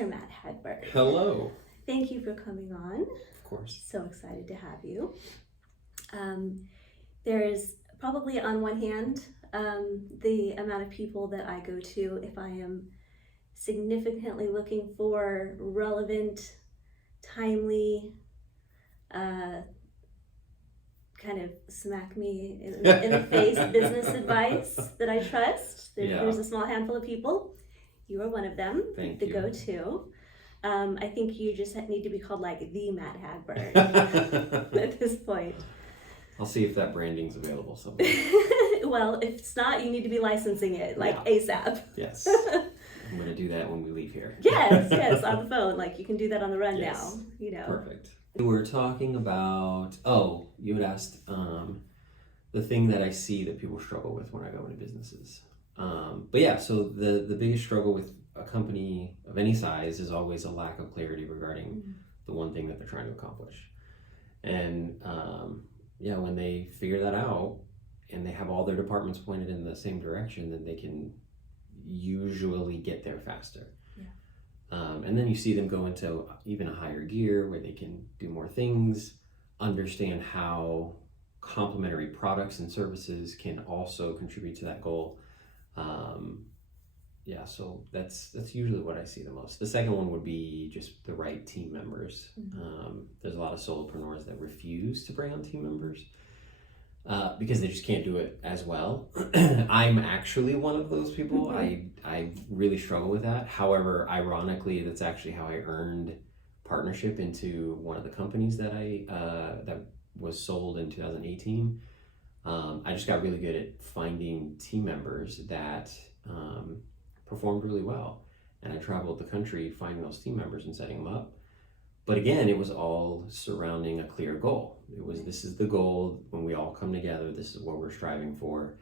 Mr. Matt Hagberg. Hello. Thank you for coming on. Of course. So excited to have you. There's probably on one hand the amount of people that I go to if I am significantly looking for relevant, timely, kind of smack me in the face business advice that I trust. There's a small handful of people. You are one of them. Thank you. The go-to. I think you just need to be called like the Matt Hagberg at this point. I'll see if that branding's available somewhere. Well, if it's not, you need to be licensing it ASAP. Yes. I'm going to do that when we leave here. Yes, on the phone. Like you can do that on the run now. Perfect. We're talking about, you had asked the thing that I see that people struggle with when I go into businesses. So the biggest struggle with a company of any size is always a lack of clarity regarding the one thing that they're trying to accomplish. And when they figure that out and they have all their departments pointed in the same direction, then they can usually get there faster. And then you see them go into even a higher gear where they can do more things, understand how complementary products and services can also contribute to that goal. So that's usually what I see the most. The second one would be just the right team members. There's a lot of solopreneurs that refuse to bring on team members because they just can't do it as well. I'm actually one of those people. I really struggle with that. However, ironically, that's actually how I earned partnership into one of the companies that that was sold in 2018. I just got really good at finding team members that performed really well, and I traveled the country finding those team members and setting them up. But again, it was all surrounding a clear goal. It was, this is the goal. When we all come together, this is what we're striving for.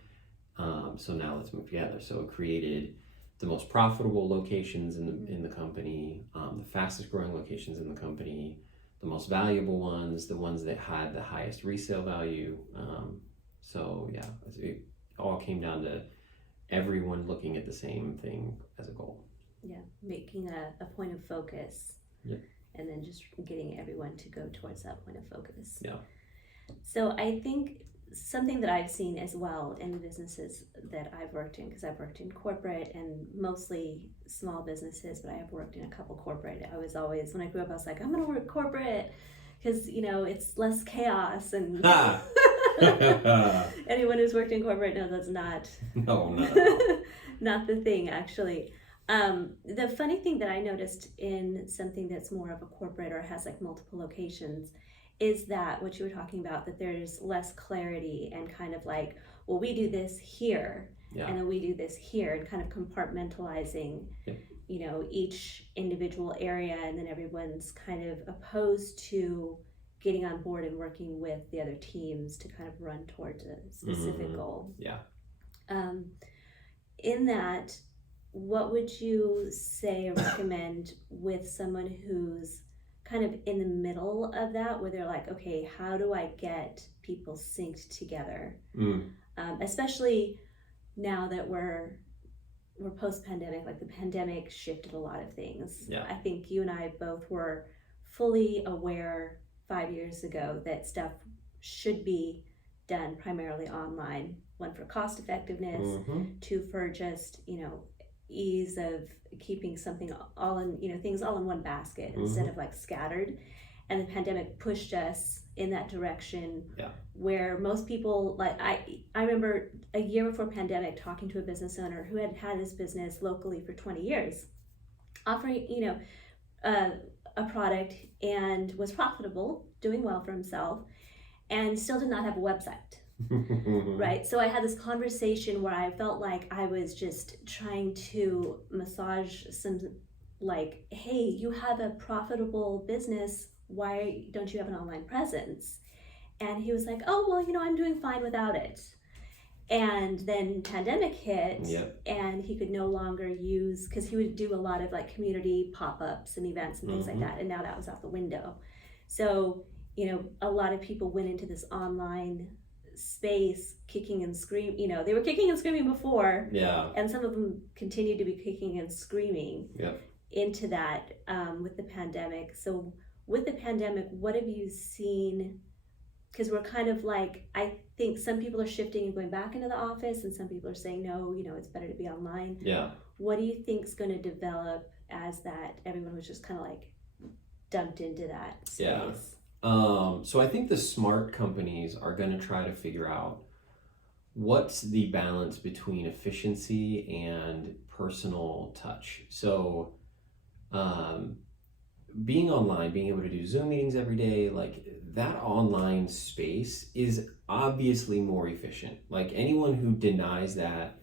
So now let's move together. So it created the most profitable locations in the company, the fastest growing locations in the company, the most valuable ones, the ones that had the highest resale value. It all came down to everyone looking at the same thing as a goal. Yeah, making a point of focus. Yeah. And then just getting everyone to go towards that point of focus. Yeah. So I think something that I've seen as well in the businesses that I've worked in, because I've worked in corporate and mostly small businesses, but I have worked in a couple corporate. I was always, when I grew up, I was like, I'm going to work corporate because, it's less chaos. And anyone who's worked in corporate knows that's not not the thing, actually. The funny thing that I noticed in something that's more of a corporate or has like multiple locations is that what you were talking about, that there's less clarity and kind of like, well, we do this here and then we do this here, and kind of compartmentalizing, each individual area, and then everyone's kind of opposed to getting on board and working with the other teams to kind of run towards a specific goal. In that, what would you say or recommend with someone who's kind of in the middle of that, where they're like, okay, how do I get people synced together? Especially now that we're post-pandemic, like the pandemic shifted a lot of things. I think you and I both were fully aware 5 years ago that stuff should be done primarily online. One, for cost effectiveness, two, for just, ease of keeping something all in, things all in one basket instead of like scattered. And the pandemic pushed us in that direction where most people, like I remember a year before pandemic talking to a business owner who had had his business locally for 20 years, offering, a product and was profitable, doing well for himself, and still did not have a website. Right. So I had this conversation where I felt like I was just trying to massage some, like, hey, you have a profitable business. Why don't you have an online presence? And he was like, oh, well, I'm doing fine without it. And then pandemic hit and he could no longer use, because he would do a lot of like community pop-ups and events and things like that. And now that was out the window. So, a lot of people went into this online space kicking and screaming. They were kicking and screaming before, and some of them continued to be kicking and screaming. into that with the pandemic. So, with the pandemic, what have you seen? Because we're kind of like, I think some people are shifting and going back into the office, and some people are saying, no, it's better to be online. Yeah. What do you think is going to develop as that everyone was just kind of like dumped into that space? Yeah. So I think the smart companies are going to try to figure out what's the balance between efficiency and personal touch. So, um, being online, being able to do Zoom meetings every day, like that online space is obviously more efficient. Like anyone who denies that,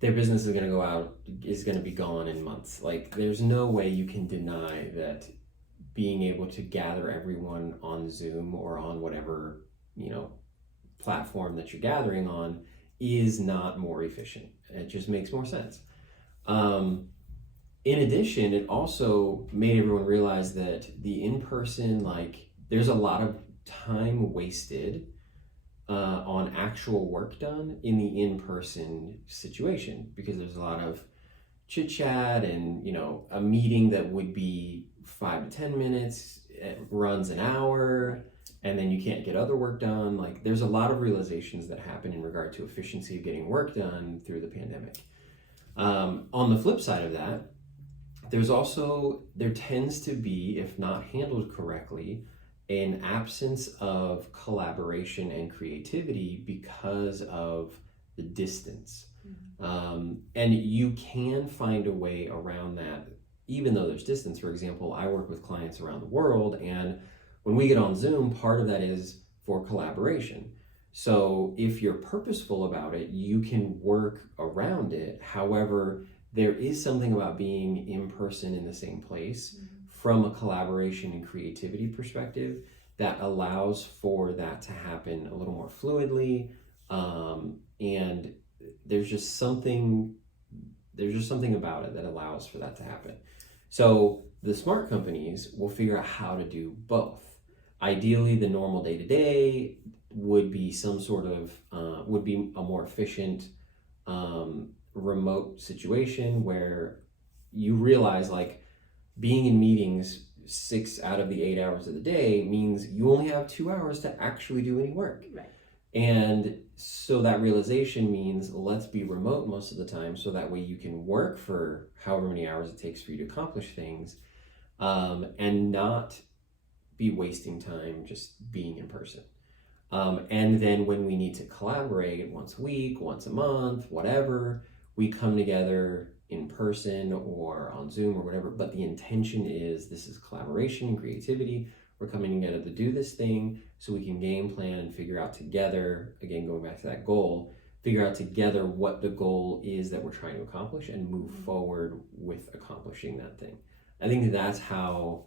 their business is going to go out, is going to be gone in months. Like there's no way you can deny that being able to gather everyone on Zoom or on whatever, platform that you're gathering on is not more efficient. It just makes more sense. Um, in addition, it also made everyone realize that the in-person, like, there's a lot of time wasted on actual work done in the in-person situation because there's a lot of chit chat and a meeting that would be 5 to 10 minutes, it runs an hour, and then you can't get other work done. Like there's a lot of realizations that happen in regard to efficiency of getting work done through the pandemic. On the flip side of that, there tends to be, if not handled correctly, an absence of collaboration and creativity because of the distance. And you can find a way around that, even though there's distance. For example, I work with clients around the world, and when we get on Zoom, part of that is for collaboration. So if you're purposeful about it, you can work around it. However, there is something about being in person in the same place from a collaboration and creativity perspective that allows for that to happen a little more fluidly. And there's just something about it that allows for that to happen. So the smart companies will figure out how to do both. Ideally, the normal day-to-day would be would be a more efficient remote situation where you realize, like, being in meetings 6 out of the 8 hours of the day means you only have 2 hours to actually do any work. Right. And so that realization means let's be remote most of the time so that way you can work for however many hours it takes for you to accomplish things, and not be wasting time just being in person. And then when we need to collaborate once a week, once a month, whatever, we come together in person or on Zoom or whatever. But the intention is this is collaboration and creativity. We're coming together to do this thing so we can game plan and figure out together, again, going back to that goal, figure out together what the goal is that we're trying to accomplish and move forward with accomplishing that thing. I think that's how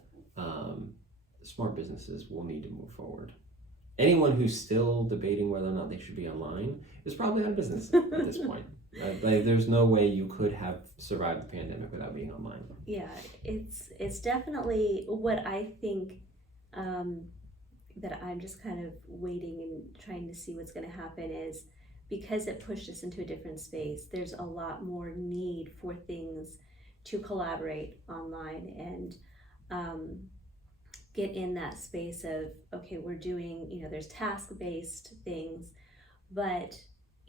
smart businesses will need to move forward. Anyone who's still debating whether or not they should be online is probably out of business at this point. There's no way you could have survived the pandemic without being online. Yeah, it's definitely what I think, that I'm just kind of waiting and trying to see what's going to happen is because it pushed us into a different space, there's a lot more need for things to collaborate online and get in that space of, okay, we're doing, there's task-based things, but,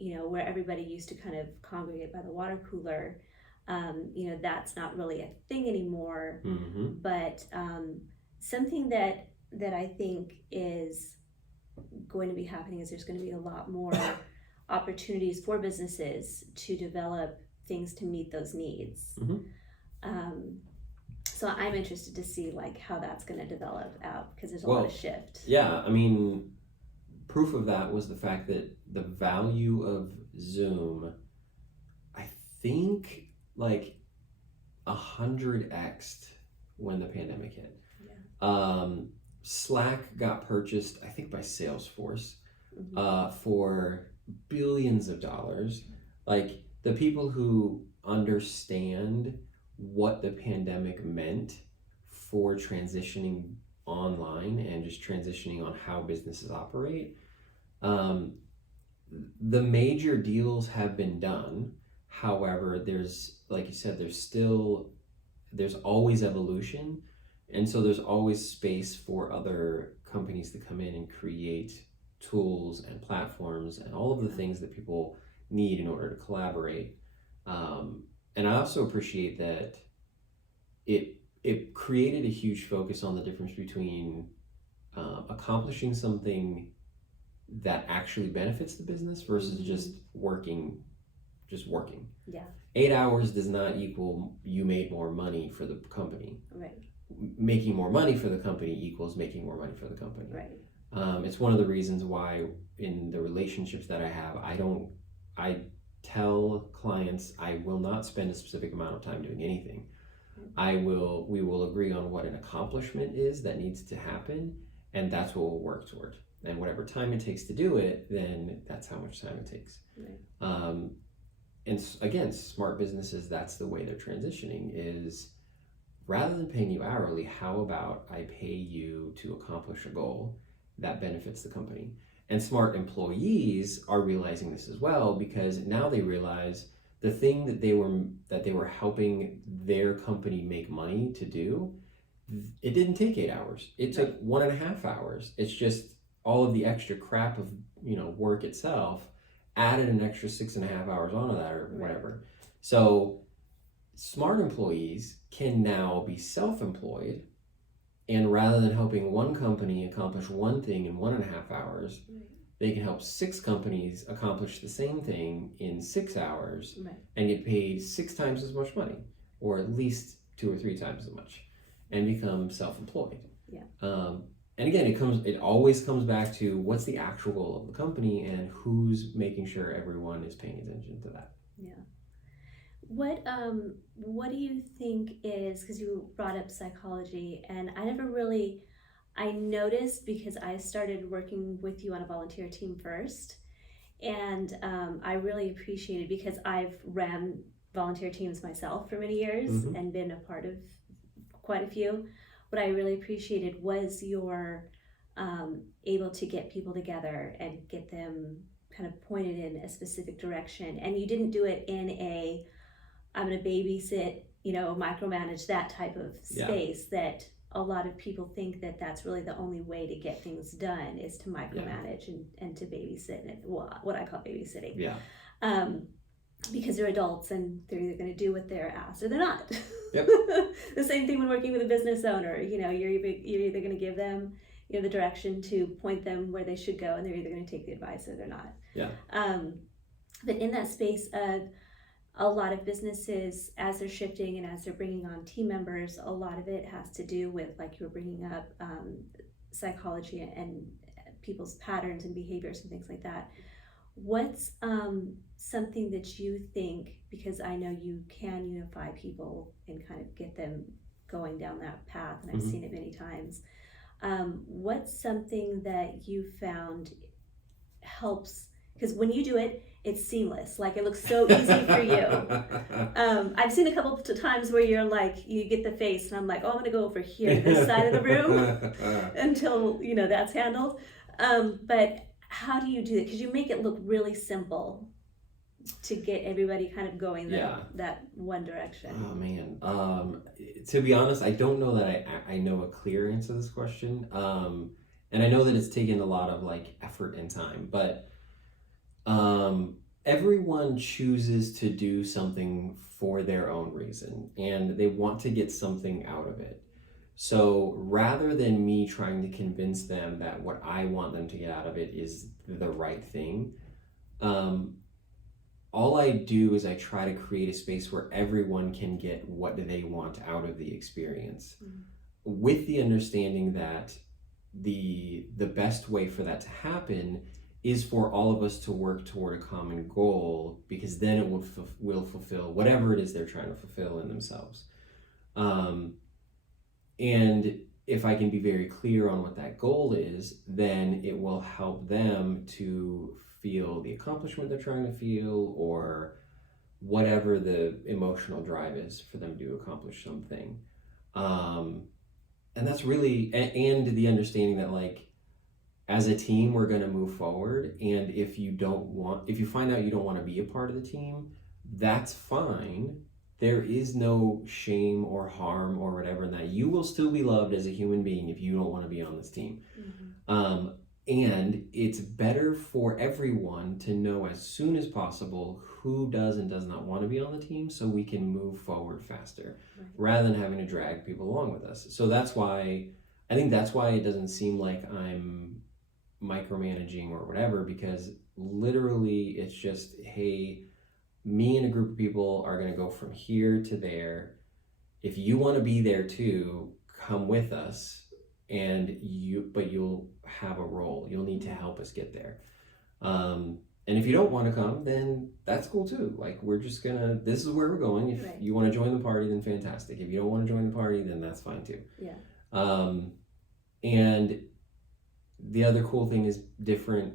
where everybody used to kind of congregate by the water cooler, that's not really a thing anymore. Mm-hmm. But something that I think is going to be happening is there's going to be a lot more opportunities for businesses to develop things to meet those needs. Mm-hmm. So I'm interested to see like how that's going to develop out because there's a lot of shift. Yeah, I mean, proof of that was the fact that the value of Zoom, I think, like 100x'd when the pandemic hit. Yeah. Slack got purchased, I think, by Salesforce for billions of dollars. Like the people who understand what the pandemic meant for transitioning online and just transitioning on how businesses operate. The major deals have been done. However, there's, like you said, there's still there's always evolution, and so there's always space for other companies to come in and create tools and platforms and all of the things that people need in order to collaborate. And I also appreciate that it created a huge focus on the difference between accomplishing something that actually benefits the business versus just working. Yeah. 8 hours does not equal you made more money for the company. Right. Making more money for the company equals making more money for the company. Right. It's one of the reasons why in the relationships that I have, I tell clients I will not spend a specific amount of time doing anything. We will agree on what an accomplishment is that needs to happen, and that's what we'll work toward. And whatever time it takes to do it, then that's how much time it takes. Right. And again, smart businesses, that's the way they're transitioning is rather than paying you hourly, how about I pay you to accomplish a goal that benefits the company? And smart employees are realizing this as well, because now they realize the thing that they were helping their company make money to do, it didn't take 8 hours. It took 1.5 hours. It's just all of the extra crap of work itself added an extra 6.5 hours onto that or whatever. So smart employees can now be self-employed, and rather than helping one company accomplish one thing in 1.5 hours, they can help 6 companies accomplish the same thing in 6 hours and get paid 6 times as much money, or at least 2 or 3 times as much, and become self-employed. And again, it always comes back to what's the actual goal of the company and who's making sure everyone is paying attention to that. Yeah. What do you think is, because you brought up psychology, and I noticed because I started working with you on a volunteer team first, and I really appreciated, because I've ran volunteer teams myself for many years and been a part of quite a few. What I really appreciated was your able to get people together and get them kind of pointed in a specific direction. And you didn't do it in I'm going to babysit, micromanage, that type of space that a lot of people think that that's really the only way to get things done is to micromanage and to babysit, and what I call babysitting. Because they're adults and they're either going to do what they're asked or they're not. Yep. The same thing when working with a business owner. You're either going to give them the direction to point them where they should go, and they're either going to take the advice or they're not. But in that space of a lot of businesses, as they're shifting and as they're bringing on team members, a lot of it has to do with, like you were bringing up, psychology and people's patterns and behaviors and things like that. What's something that you think, because I know you can unify people and kind of get them going down that path, and I've seen it many times. What's something that you found helps? Because when you do it, it's seamless. Like, it looks so easy for you. I've seen a couple of times where you're like, you get the face, and I'm like, oh, I'm going to go over here, this side of the room, until that's handled. But how do you do it? Because you make it look really simple to get everybody kind of going that one direction. Oh man, to be honest, I don't know that I know a clear answer to this question, and I know that it's taken a lot of effort and time, but everyone chooses to do something for their own reason, and they want to get something out of it. So rather than me trying to convince them that what I want them to get out of it is the right thing, all I do is I try to create a space where everyone can get what they want out of the experience, with the understanding that the best way for that to happen is for all of us to work toward a common goal, because then it will fulfill whatever it is they're trying to fulfill in themselves. And if I can be very clear on what that goal is, then it will help them to feel the accomplishment they're trying to feel, or whatever the emotional drive is for them to accomplish something. And that's really, and the understanding that as a team, we're going to move forward. And if you find out you don't want to be a part of the team, that's fine. there is no shame or harm or whatever in that. You will still be loved as a human being if you don't want to be on this team. And it's better for everyone to know as soon as possible who does and does not want to be on the team, so we can move forward faster rather than having to drag people along with us. So that's why it doesn't seem like I'm micromanaging or whatever, because literally it's just, hey, me and a group of people are going to go from here to there. If you want to be there too, come with us. But you'll have a role. You'll need to help us get there. And if you don't want to come, then that's cool too. Like, this is where we're going. If you want to join the party, then fantastic. If you don't want to join the party, then that's fine too. And the other cool thing is different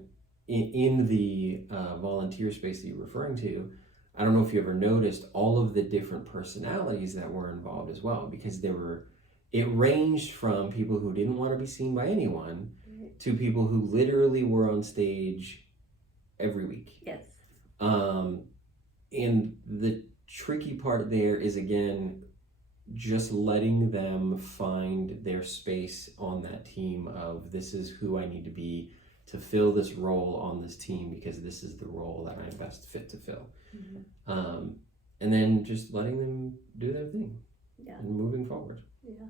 in the volunteer space that you're referring to. I don't know if you ever noticed all of the different personalities that were involved as well, because it ranged from people who didn't want to be seen by anyone to people who literally were on stage every week. Yes. And the tricky part there is, again, just letting them find their space on that team of, this is who I need to be to fill this role on this team, because this is the role that I'm best fit to fill. And then just letting them do their thing and moving forward. Yeah.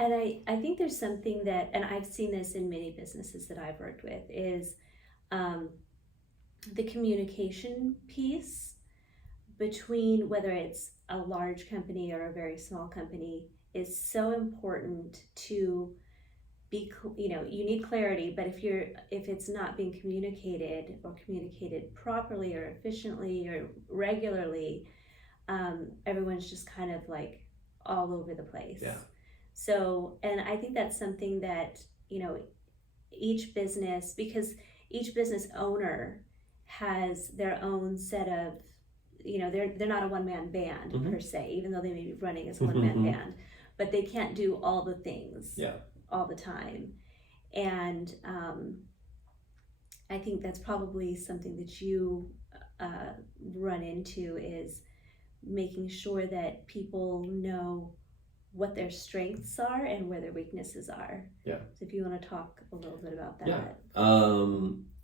And I think there's something that, and I've seen this in many businesses that I've worked with, is the communication piece between, whether it's a large company or a very small company, is so important to be, you need clarity, but if it's not being communicated or communicated properly or efficiently or regularly, everyone's just kind of like all over the place. Yeah. So, and I think that's something that, each business, because each business owner has their own set of, they're not a one-man band per se, even though they may be running as a one-man band, but they can't do all the things all the time. And I think that's probably something that you run into, is making sure that people know what their strengths are and where their weaknesses are. Yeah. So if you want to talk a little bit about that. Yeah.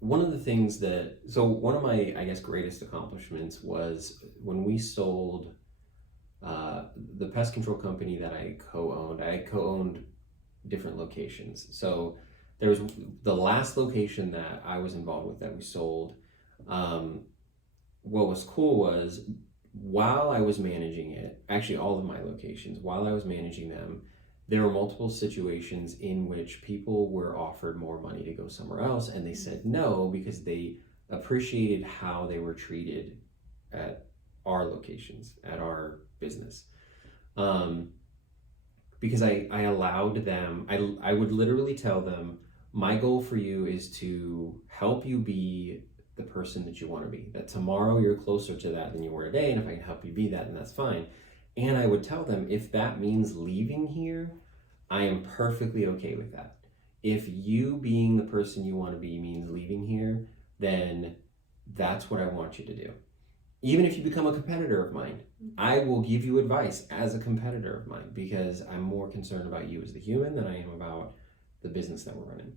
One of the things one of my, I guess, greatest accomplishments was when we sold the pest control company that I co-owned. I co-owned different locations. So there was the last location that I was involved with that we sold. What was cool was, while I was managing it, actually all of my locations, while I was managing them, there were multiple situations in which people were offered more money to go somewhere else, and they said no because they appreciated how they were treated at our locations, at our business. Because I allowed them, I would literally tell them, my goal for you is to help you be the person that you want to be, that tomorrow you're closer to that than you were today, and if I can help you be that, then that's fine. And I would tell them, if that means leaving here, I am perfectly okay with that. If you being the person you want to be means leaving here, then that's what I want you to do. Even if you become a competitor of mine, I will give you advice as a competitor of mine, because I'm more concerned about you as the human than I am about the business that we're running.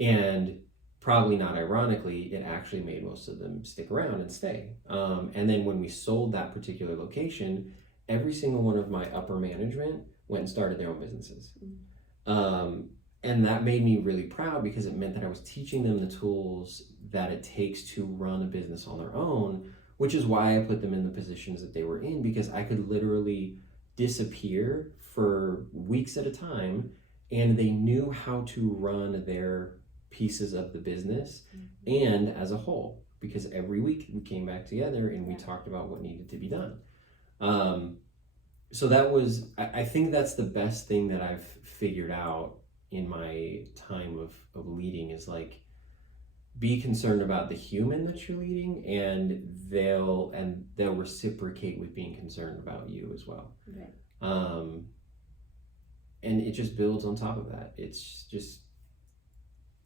And probably not ironically, it actually made most of them stick around and stay. And then when we sold that particular location, every single one of my upper management went and started their own businesses. And that made me really proud, because it meant that I was teaching them the tools that it takes to run a business on their own, which is why I put them in the positions that they were in, because I could literally disappear for weeks at a time, and they knew how to run their pieces of the business and as a whole, because every week we came back together and we talked about what needed to be done. So that was, I think that's the best thing that I've figured out in my time of leading, is like, be concerned about the human that you're leading, and they'll reciprocate with being concerned about you as well. Right. And it just builds on top of that. It's just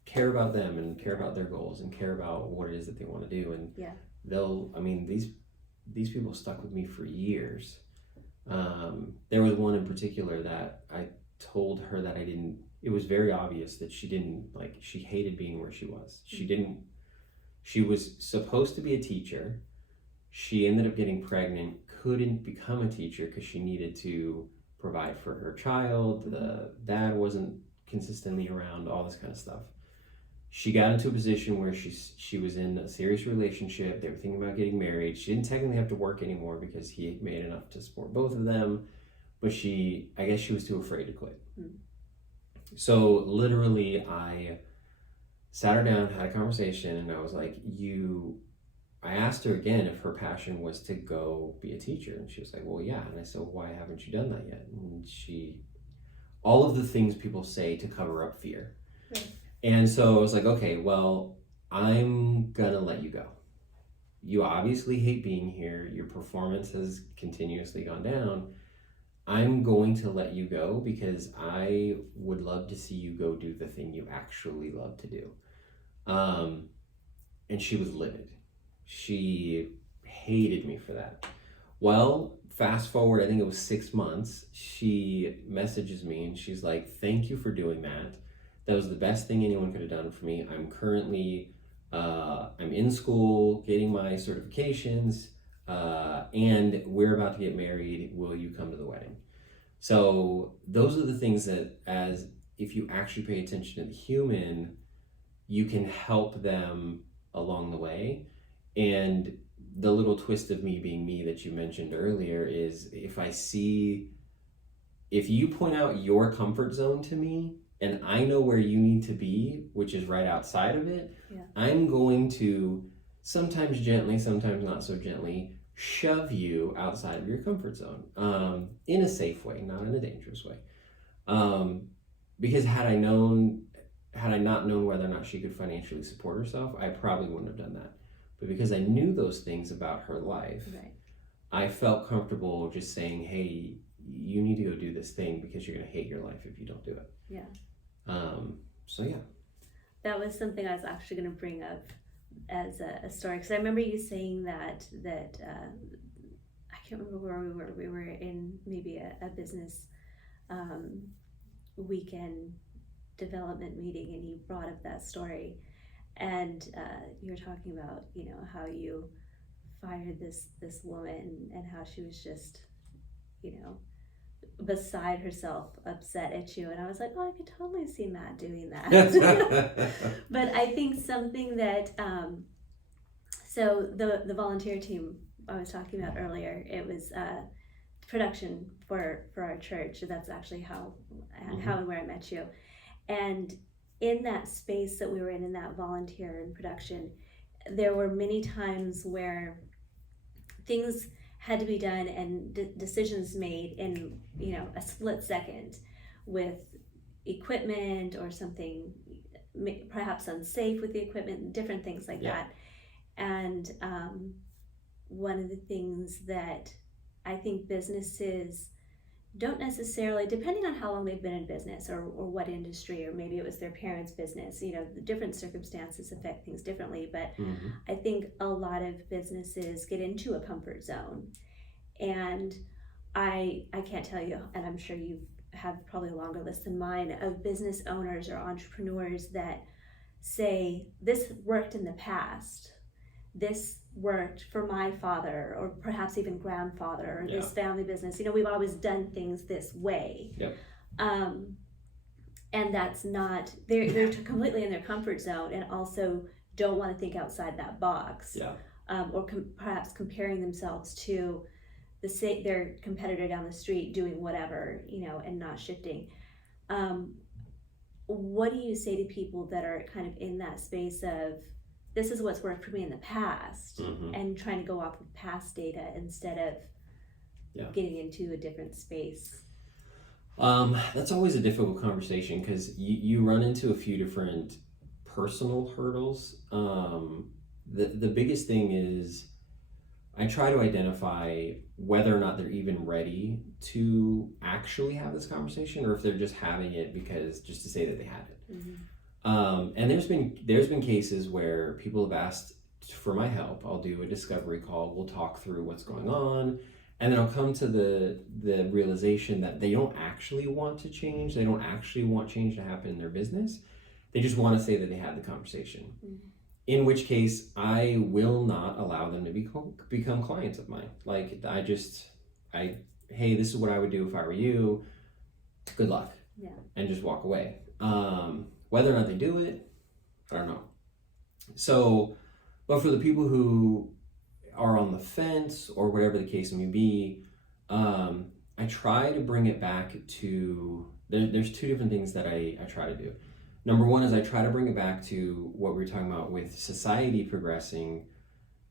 care about them and care about their goals and care about what it is that they want to do. And these people stuck with me for years. There was one in particular that I told her that it was very obvious that she hated being where she was. She was supposed to be a teacher. She ended up getting pregnant, couldn't become a teacher because she needed to provide for her child. The dad wasn't consistently around, all this kind of stuff. She got into a position where she was in a serious relationship. They were thinking about getting married. She didn't technically have to work anymore because he made enough to support both of them, but I guess she was too afraid to quit. So literally, I sat her down, had a conversation, and I was like, I asked her again if her passion was to go be a teacher, and she was like, well, yeah. And I said, why haven't you done that yet? And all of the things people say to cover up fear. Right. And so I was like, okay, well, I'm gonna let you go. You obviously hate being here. Your performance has continuously gone down. I'm going to let you go because I would love to see you go do the thing you actually love to do. And she was livid. She hated me for that. Well, fast forward, I think it was 6 months, she messages me and she's like, thank you for doing that. That was the best thing anyone could have done for me. I'm currently, I'm in school, getting my certifications, and we're about to get married. Will you come to the wedding? So those are the things that, as if you actually pay attention to the human, you can help them along the way. And the little twist of me being me that you mentioned earlier is if you point out your comfort zone to me and I know where you need to be, which is right outside of it, I'm going to sometimes gently, sometimes not so gently, shove you outside of your comfort zone, in a safe way, not in a dangerous way. Because had I not known whether or not she could financially support herself, I probably wouldn't have done that. But because I knew those things about her life, right, I felt comfortable just saying, hey, you need to go do this thing because you're going to hate your life if you don't do it. Yeah. So yeah. That was something I was actually going to bring up as a story, because I remember you saying that I can't remember where we were. We were in maybe a business weekend development meeting, and you brought up that story, and you were talking about how you fired this woman and how she was just beside herself, upset at you, and I was like, oh, I could totally see Matt doing that. But I think something that so the volunteer team I was talking about earlier, it was production for our church. That's actually how and where I met you. And in that space that we were in that volunteer and production, there were many times where things had to be done and decisions made in a split second, with equipment or something perhaps unsafe with the equipment, different things like that. And one of the things that I think businesses don't necessarily, depending on how long they've been in business or what industry, or maybe it was their parents' business, the different circumstances affect things differently, but I think a lot of businesses get into a comfort zone. And I can't tell you, and I'm sure you have probably a longer list than mine, of business owners or entrepreneurs that say, this worked in the past, this worked for my father or perhaps even grandfather, or this family business, we've always done things this way. And that's not, they're completely in their comfort zone, and also don't want to think outside that box. Or perhaps comparing themselves to their competitor down the street doing whatever, and not shifting. What do you say to people that are kind of in that space of, this is what's worked for me in the past, and trying to go off of past data instead of getting into a different space? That's always a difficult conversation, because you run into a few different personal hurdles. The biggest thing is, I try to identify whether or not they're even ready to actually have this conversation, or if they're just having it just to say that they had it. And there's been cases where people have asked for my help. I'll do a discovery call. We'll talk through what's going on, and then I'll come to the realization that they don't actually want to change. They don't actually want change to happen in their business. They just want to say that they had the conversation. Mm-hmm. In which case, I will not allow them to become clients of mine. Like, hey, this is what I would do if I were you. Good luck. Yeah. And just walk away. Whether or not they do it, I don't know. So, but for the people who are on the fence or whatever the case may be, I try to bring it back to, there's two different things that I try to do. Number one is I try to bring it back to what we were talking about with society progressing,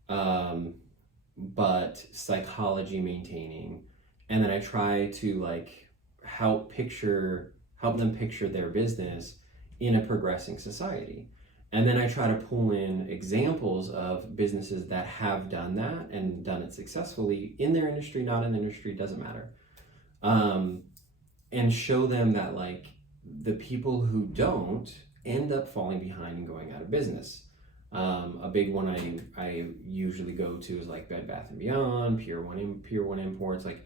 but psychology maintaining. And then I try to like help them picture their business in a progressing society. And then I try to pull in examples of businesses that have done that and done it successfully in their industry, not in the industry, doesn't matter. And show them that like the people who don't end up falling behind and going out of business. A big one I usually go to is like Bed Bath & Beyond, Pier 1 Imports, like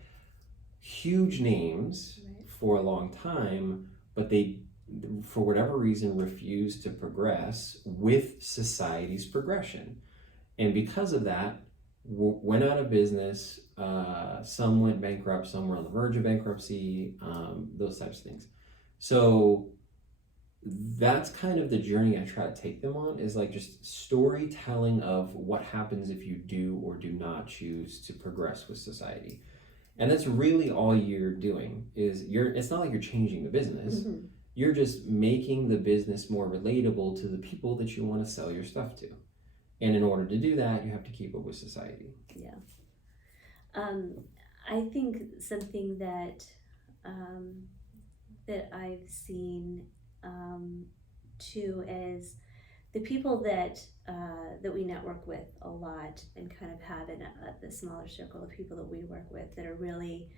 huge names for a long time, but they, for whatever reason, refuse to progress with society's progression. And because of that, went out of business. Some went bankrupt, some were on the verge of bankruptcy, those types of things. So that's kind of the journey I try to take them on, is like just storytelling of what happens if you do or do not choose to progress with society. And that's really all you're doing. It's not like you're changing the business. Mm-hmm. You're just making the business more relatable to the people that you want to sell your stuff to. And in order to do that, you have to keep up with society. Yeah. I think something that that I've seen too is the people that we network with a lot and kind of have in the smaller circle of people that we work with that are really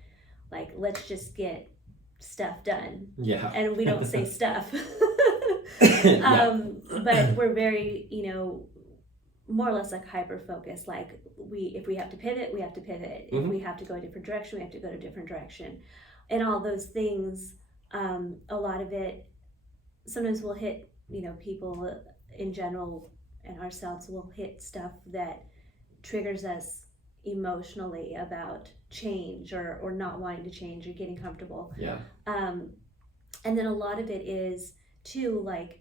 like, let's just get stuff done. Yeah. And we don't say stuff. Yeah. But we're very, more or less like hyper focused. Like if we have to pivot, we have to pivot. Mm-hmm. If we have to go a different direction, we have to go a different direction. And all those things, a lot of it, sometimes we'll hit, people in general and ourselves will hit stuff that triggers us emotionally about change or not wanting to change or getting comfortable. Yeah. And then a lot of it is too like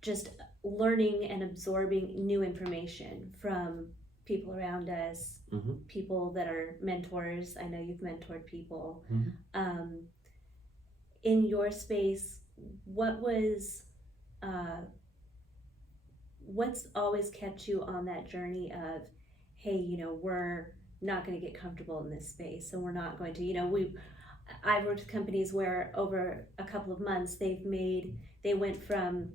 just learning and absorbing new information from people around us, mm-hmm. people that are mentors. I know you've mentored people. Mm-hmm. In your space, what's always kept you on that journey of, hey, we're not going to get comfortable in this space, and we're not going to, I've worked with companies where over a couple of months they went from,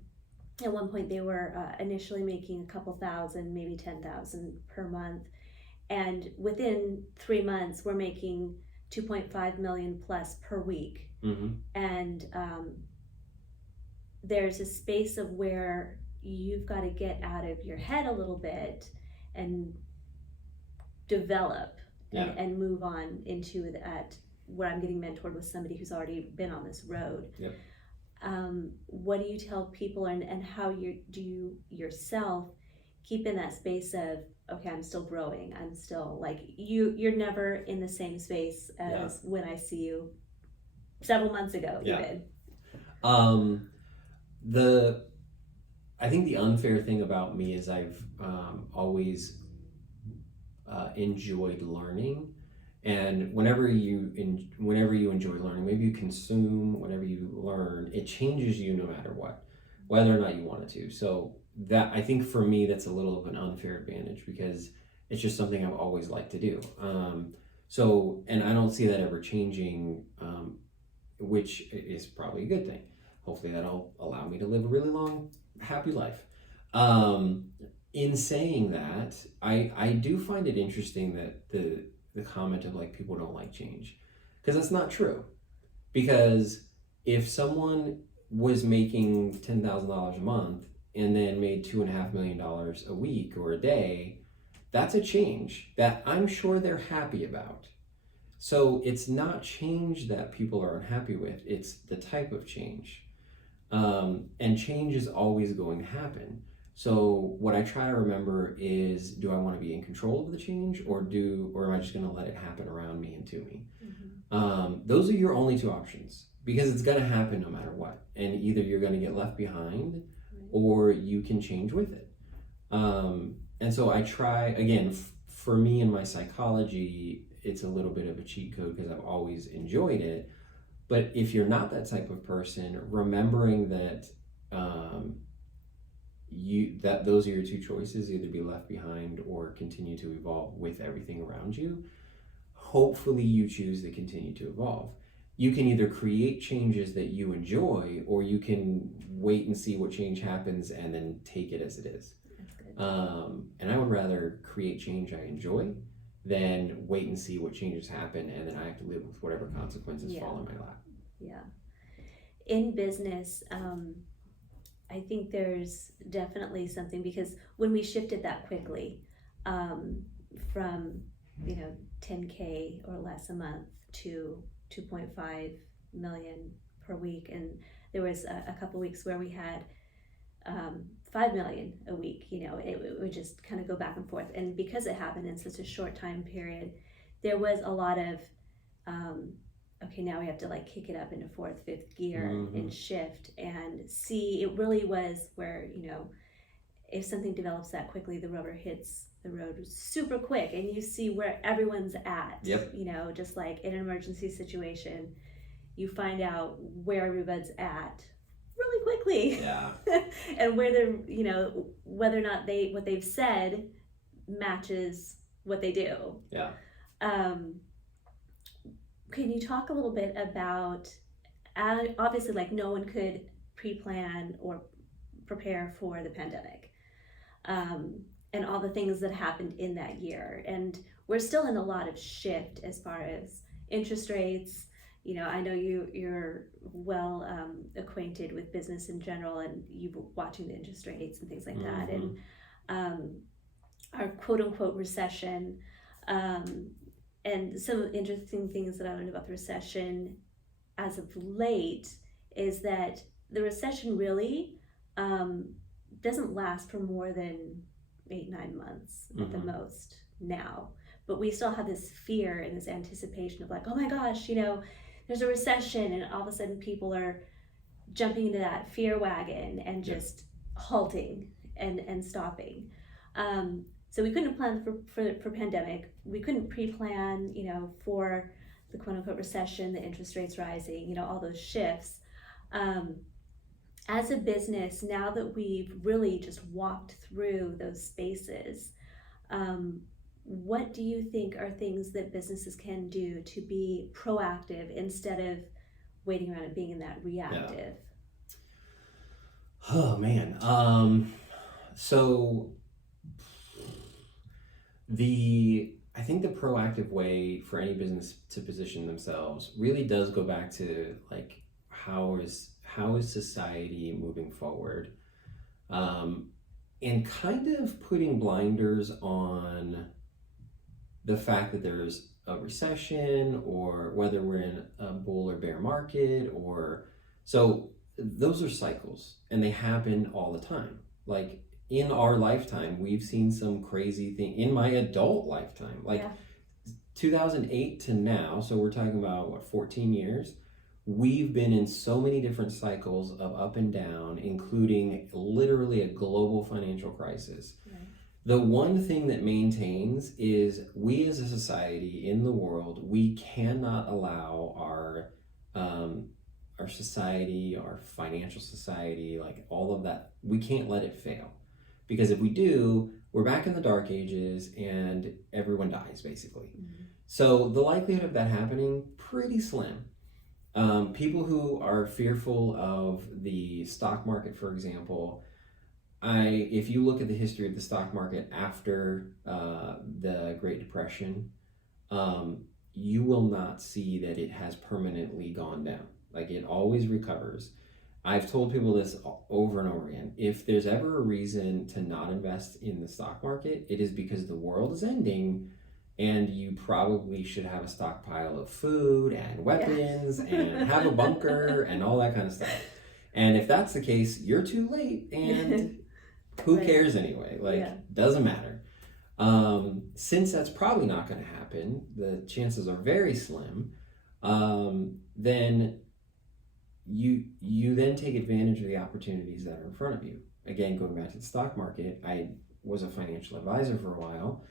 at one point they were initially making a couple thousand, maybe 10,000 per month, and within 3 months we're making 2.5 million plus per week. Mm-hmm. And there's a space of where you've got to get out of your head a little bit and develop and move on into that, where I'm getting mentored with somebody who's already been on this road. Yep. What do you tell people, and how do you yourself keep in that space of, okay, I'm still growing, I'm still like, you're never in the same space as when I see you several months ago even. I think the unfair thing about me is I've always enjoyed learning, and whenever you enjoy learning, maybe you consume, whenever you learn, it changes you no matter what, whether or not you want it to. So that, I think for me, that's a little of an unfair advantage, because it's just something I've always liked to do. And I don't see that ever changing, which is probably a good thing. Hopefully that'll allow me to live a really long, happy life. In saying that, I do find it interesting that the comment of like people don't like change, because that's not true. Because if someone was making $10,000 a month and then made $2.5 million a week or a day, that's a change that I'm sure they're happy about. So it's not change that people are unhappy with, it's the type of change. And change is always going to happen. So what I try to remember is, do I want to be in control of the change, or am I just going to let it happen around me and to me? Those are your only two options, because it's going to happen no matter what. And either you're going to get left behind, or you can change with it. And so I try, again, for me and my psychology, it's a little bit of a cheat code because I've always enjoyed it. But if you're not that type of person, remembering that that those are your two choices, either be left behind or continue to evolve with everything around you. Hopefully you choose to continue to evolve. You can either create changes that you enjoy, or you can wait and see what change happens and then take it as it is. That's good. And I would rather create change I enjoy than wait and see what changes happen and then I have to live with whatever consequences fall in my lap. Yeah. In business, I think there's definitely something, because when we shifted that quickly from 10K or less a month to 2.5 million per week, and there was a couple weeks where we had 5 million a week, it would just kind of go back and forth. And because it happened in such a short time period, there was a lot of okay, now we have to like kick it up into fourth, fifth gear and shift and see. It really was where, if something develops that quickly, the rubber hits the road super quick and you see where everyone's at. Yep. Just like in an emergency situation, you find out where everybody's at really quickly. Yeah. And where they're, whether or not what they've said matches what they do. Yeah. Can you talk a little bit about, obviously, like no one could pre-plan or prepare for the pandemic, and all the things that happened in that year. And we're still in a lot of shift as far as interest rates. I know you're well acquainted with business in general, and you've watching the interest rates and things like that, and our quote unquote recession. And some interesting things that I learned about the recession as of late is that the recession really doesn't last for more than 8-9 months at the most now. But we still have this fear and this anticipation of like, oh my gosh, there's a recession, and all of a sudden people are jumping into that fear wagon and just halting and stopping. So we couldn't plan for pandemic. We couldn't pre-plan, for the quote unquote recession, the interest rates rising, all those shifts. As a business, now that we've really just walked through those spaces, what do you think are things that businesses can do to be proactive instead of waiting around and being in that reactive? Yeah. Oh man. So I think the proactive way for any business to position themselves really does go back to like how is society moving forward, and kind of putting blinders on the fact that there's a recession, or whether we're in a bull or bear market, or so those are cycles and they happen all the time. Like in our lifetime, we've seen some crazy thing in my adult lifetime, like 2008 to now. So we're talking about 14 years. We've been in so many different cycles of up and down, including literally a global financial crisis. Right. The one thing that maintains is we as a society in the world, we cannot allow our society, our financial society, like all of that, we can't let it fail. Because if we do, we're back in the dark ages and everyone dies, basically. So the likelihood of that happening, pretty slim. People who are fearful of the stock market, for example, if you look at the history of the stock market after the Great Depression, you will not see that it has permanently gone down. Like it always recovers. I've told people this over and over again. If there's ever a reason to not invest in the stock market, it is because the world is ending and you probably should have a stockpile of food and weapons and have a bunker and all that kind of stuff. And if that's the case, you're too late, and who Right. cares anyway? Like, Yeah. doesn't matter. Since that's probably not going to happen, the chances are very slim. Then you then take advantage of the opportunities that are in front of you. Again, going back to the stock market, I was a financial advisor for a while,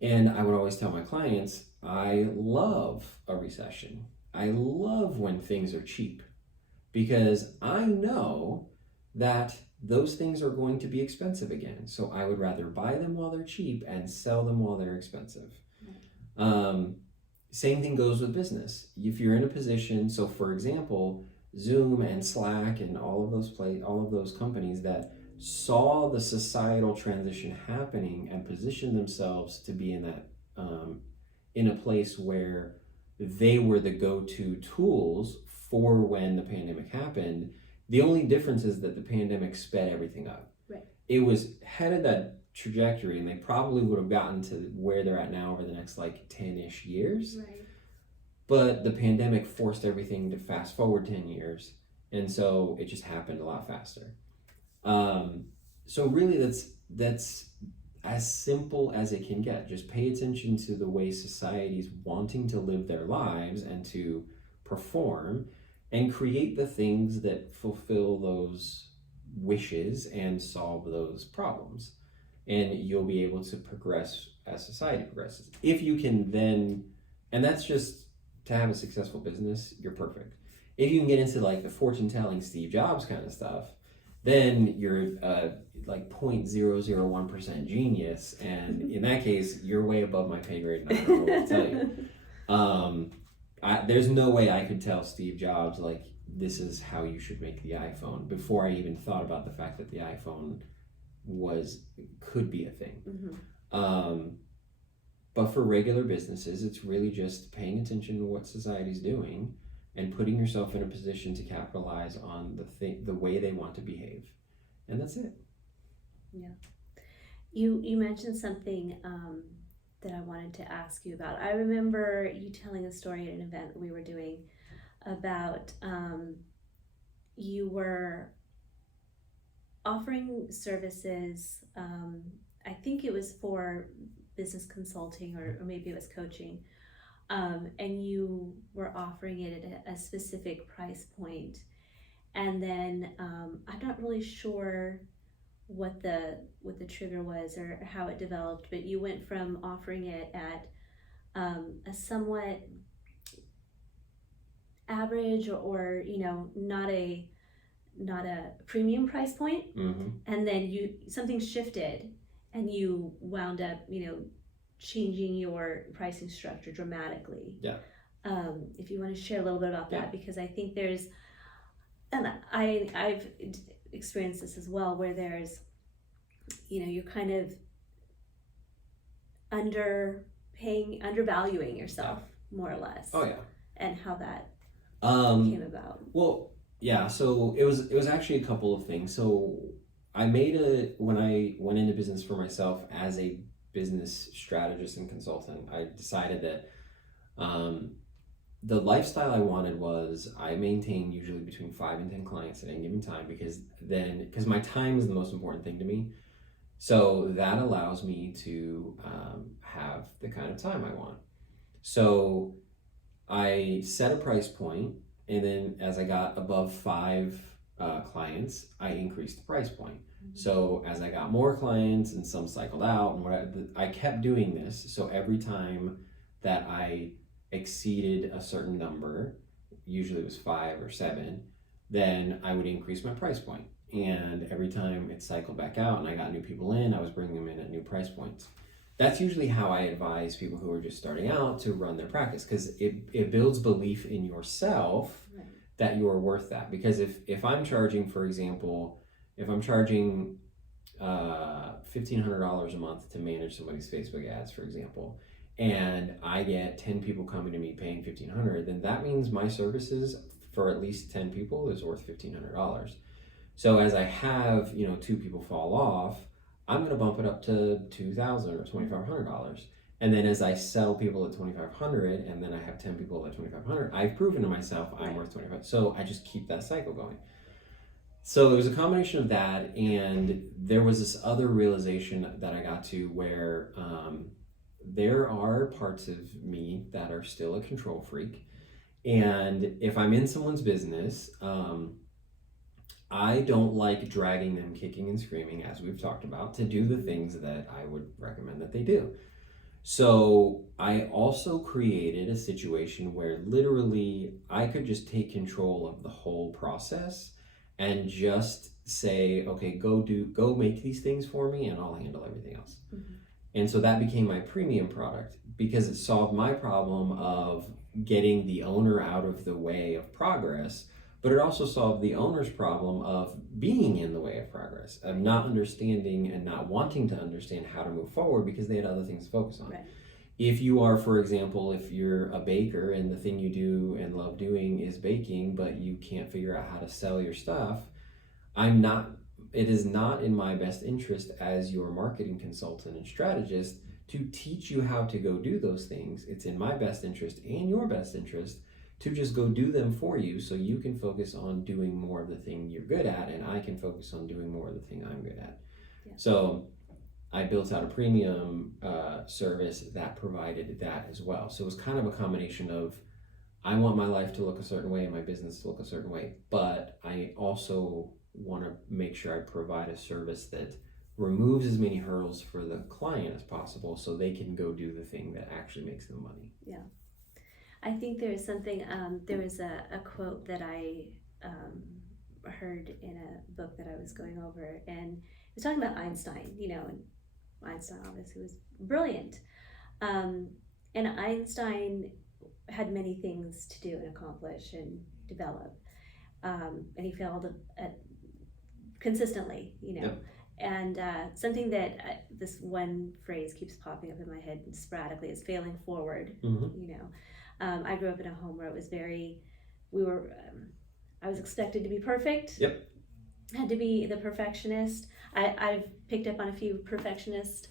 and I would always tell my clients, I love a recession. I love when things are cheap because I know that those things are going to be expensive again. So I would rather buy them while they're cheap and sell them while they're expensive. Same thing goes with business. If you're in a position, so for example, Zoom and Slack and all of those companies that saw the societal transition happening and positioned themselves to be in that in a place where they were the go-to tools for when the pandemic happened. The only difference is that the pandemic sped everything up. Right. It was headed that trajectory, and they probably would have gotten to where they're at now over the next like 10-ish years. Right. But the pandemic forced everything to fast forward 10 years, and so it just happened a lot faster. So really that's as simple as it can get. Just pay attention to the way society's wanting to live their lives and to perform, and create the things that fulfill those wishes and solve those problems. And you'll be able to progress as society progresses. If you can then, and that's just to have a successful business, you're perfect. If you can get into like the fortune telling Steve Jobs kind of stuff, then you're like 0.001% genius. And in that case, you're way above my pay grade, and I don't know what to tell you. There's no way I could tell Steve Jobs, like, this is how you should make the iPhone before I even thought about the fact that the iPhone could be a thing. Mm-hmm. But for regular businesses, it's really just paying attention to what society's doing and putting yourself in a position to capitalize on the way they want to behave. And that's it. Yeah. You mentioned something that I wanted to ask you about. I remember you telling a story at an event we were doing about you were offering services. I think it was for business consulting, or maybe it was coaching, and you were offering it at a specific price point. And then I'm not really sure what the trigger was or how it developed, but you went from offering it at a somewhat average or not a premium price point, Mm-hmm. and then something shifted and you wound up changing your pricing structure dramatically. Yeah. If you want to share a little bit about that, because I think there's, and I've experienced this as well, where there's you're kind of undervaluing yourself, more or less. Oh yeah. And how that came about. Well, yeah, so it was actually a couple of things. So when I went into business for myself as a business strategist and consultant, I decided that the lifestyle I wanted was I maintain usually between 5 and 10 clients at any given time, because my time is the most important thing to me. So that allows me to have the kind of time I want. So I set a price point, and then as I got above 5 clients, I increased the price point. Mm-hmm. So as I got more clients and some cycled out, and I kept doing this. So every time that I exceeded a certain number, usually it was 5 or 7, then I would increase my price point. And every time it cycled back out and I got new people in, I was bringing them in at new price points. That's usually how I advise people who are just starting out to run their practice, because it builds belief in yourself, right, that you're worth that. Because if I'm charging, for example, if I'm charging $1,500 a month to manage somebody's Facebook ads, for example, and I get 10 people coming to me paying $1,500, then that means my services for at least 10 people is worth $1,500. So as I have, 2 people fall off, I'm going to bump it up to $2,000 or $2,500. And then as I sell people at 2,500 and then I have 10 people at 2,500, I've proven to myself I'm worth 25. So I just keep that cycle going. So it was a combination of that, and there was this other realization that I got to where there are parts of me that are still a control freak. And if I'm in someone's business, I don't like dragging them kicking and screaming, as we've talked about, to do the things that I would recommend that they do. So I also created a situation where literally I could just take control of the whole process and just say, okay, go make these things for me and I'll handle everything else. Mm-hmm. And so that became my premium product because it solved my problem of getting the owner out of the way of progress, but it also solved the owner's problem of being in the way of progress, of not understanding and not wanting to understand how to move forward because they had other things to focus on. Right. If you are, for example, if you're a baker and the thing you do and love doing is baking, but you can't figure out how to sell your stuff, it is not in my best interest as your marketing consultant and strategist to teach you how to go do those things. It's in my best interest and your best interest to just go do them for you so you can focus on doing more of the thing you're good at and I can focus on doing more of the thing I'm good at. Yeah. So I built out a premium service that provided that as well. So it was kind of a combination of I want my life to look a certain way and my business to look a certain way, but I also want to make sure I provide a service that removes as many hurdles for the client as possible so they can go do the thing that actually makes them money. Yeah. I think there's something, there was a quote that I heard in a book that I was going over, and it was talking about Einstein, and Einstein obviously was brilliant. And Einstein had many things to do and accomplish and develop. And he failed at consistently, Yep. And something that this one phrase keeps popping up in my head sporadically is failing forward. Mm-hmm. I grew up in a home where it was I was expected to be perfect. Yep. Had to be the perfectionist. I've picked up on a few perfectionist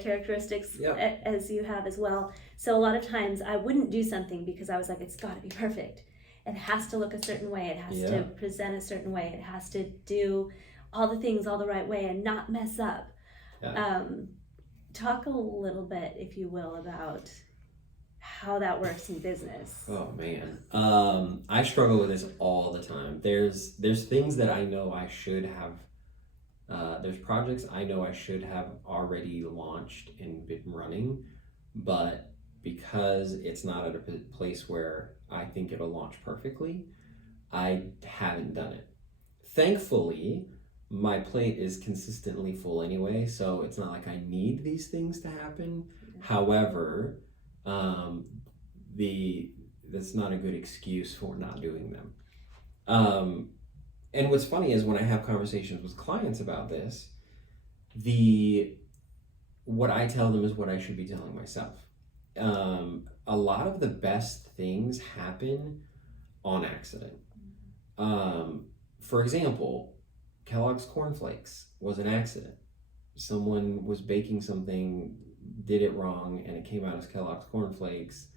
characteristics, yep. As you have as well. So a lot of times I wouldn't do something because I was like, it's got to be perfect. It has to look a certain way. It has to present a certain way. It has to do all the things all the right way and not mess up. Yeah. Talk a little bit, if you will, about how that works in business. Oh man, I struggle with this all the time. There's things that I know I should have. There's projects I know I should have already launched and been running, but because it's not at a place where I think it'll launch perfectly, I haven't done it. Thankfully, my plate is consistently full anyway, so it's not like I need these things to happen. Yeah. However, that's not a good excuse for not doing them. And what's funny is when I have conversations with clients about this, what I tell them is what I should be telling myself. A lot of the best things happen on accident. For example, Kellogg's cornflakes was an accident. Someone was baking something, did it wrong, and it came out as Kellogg's cornflakes,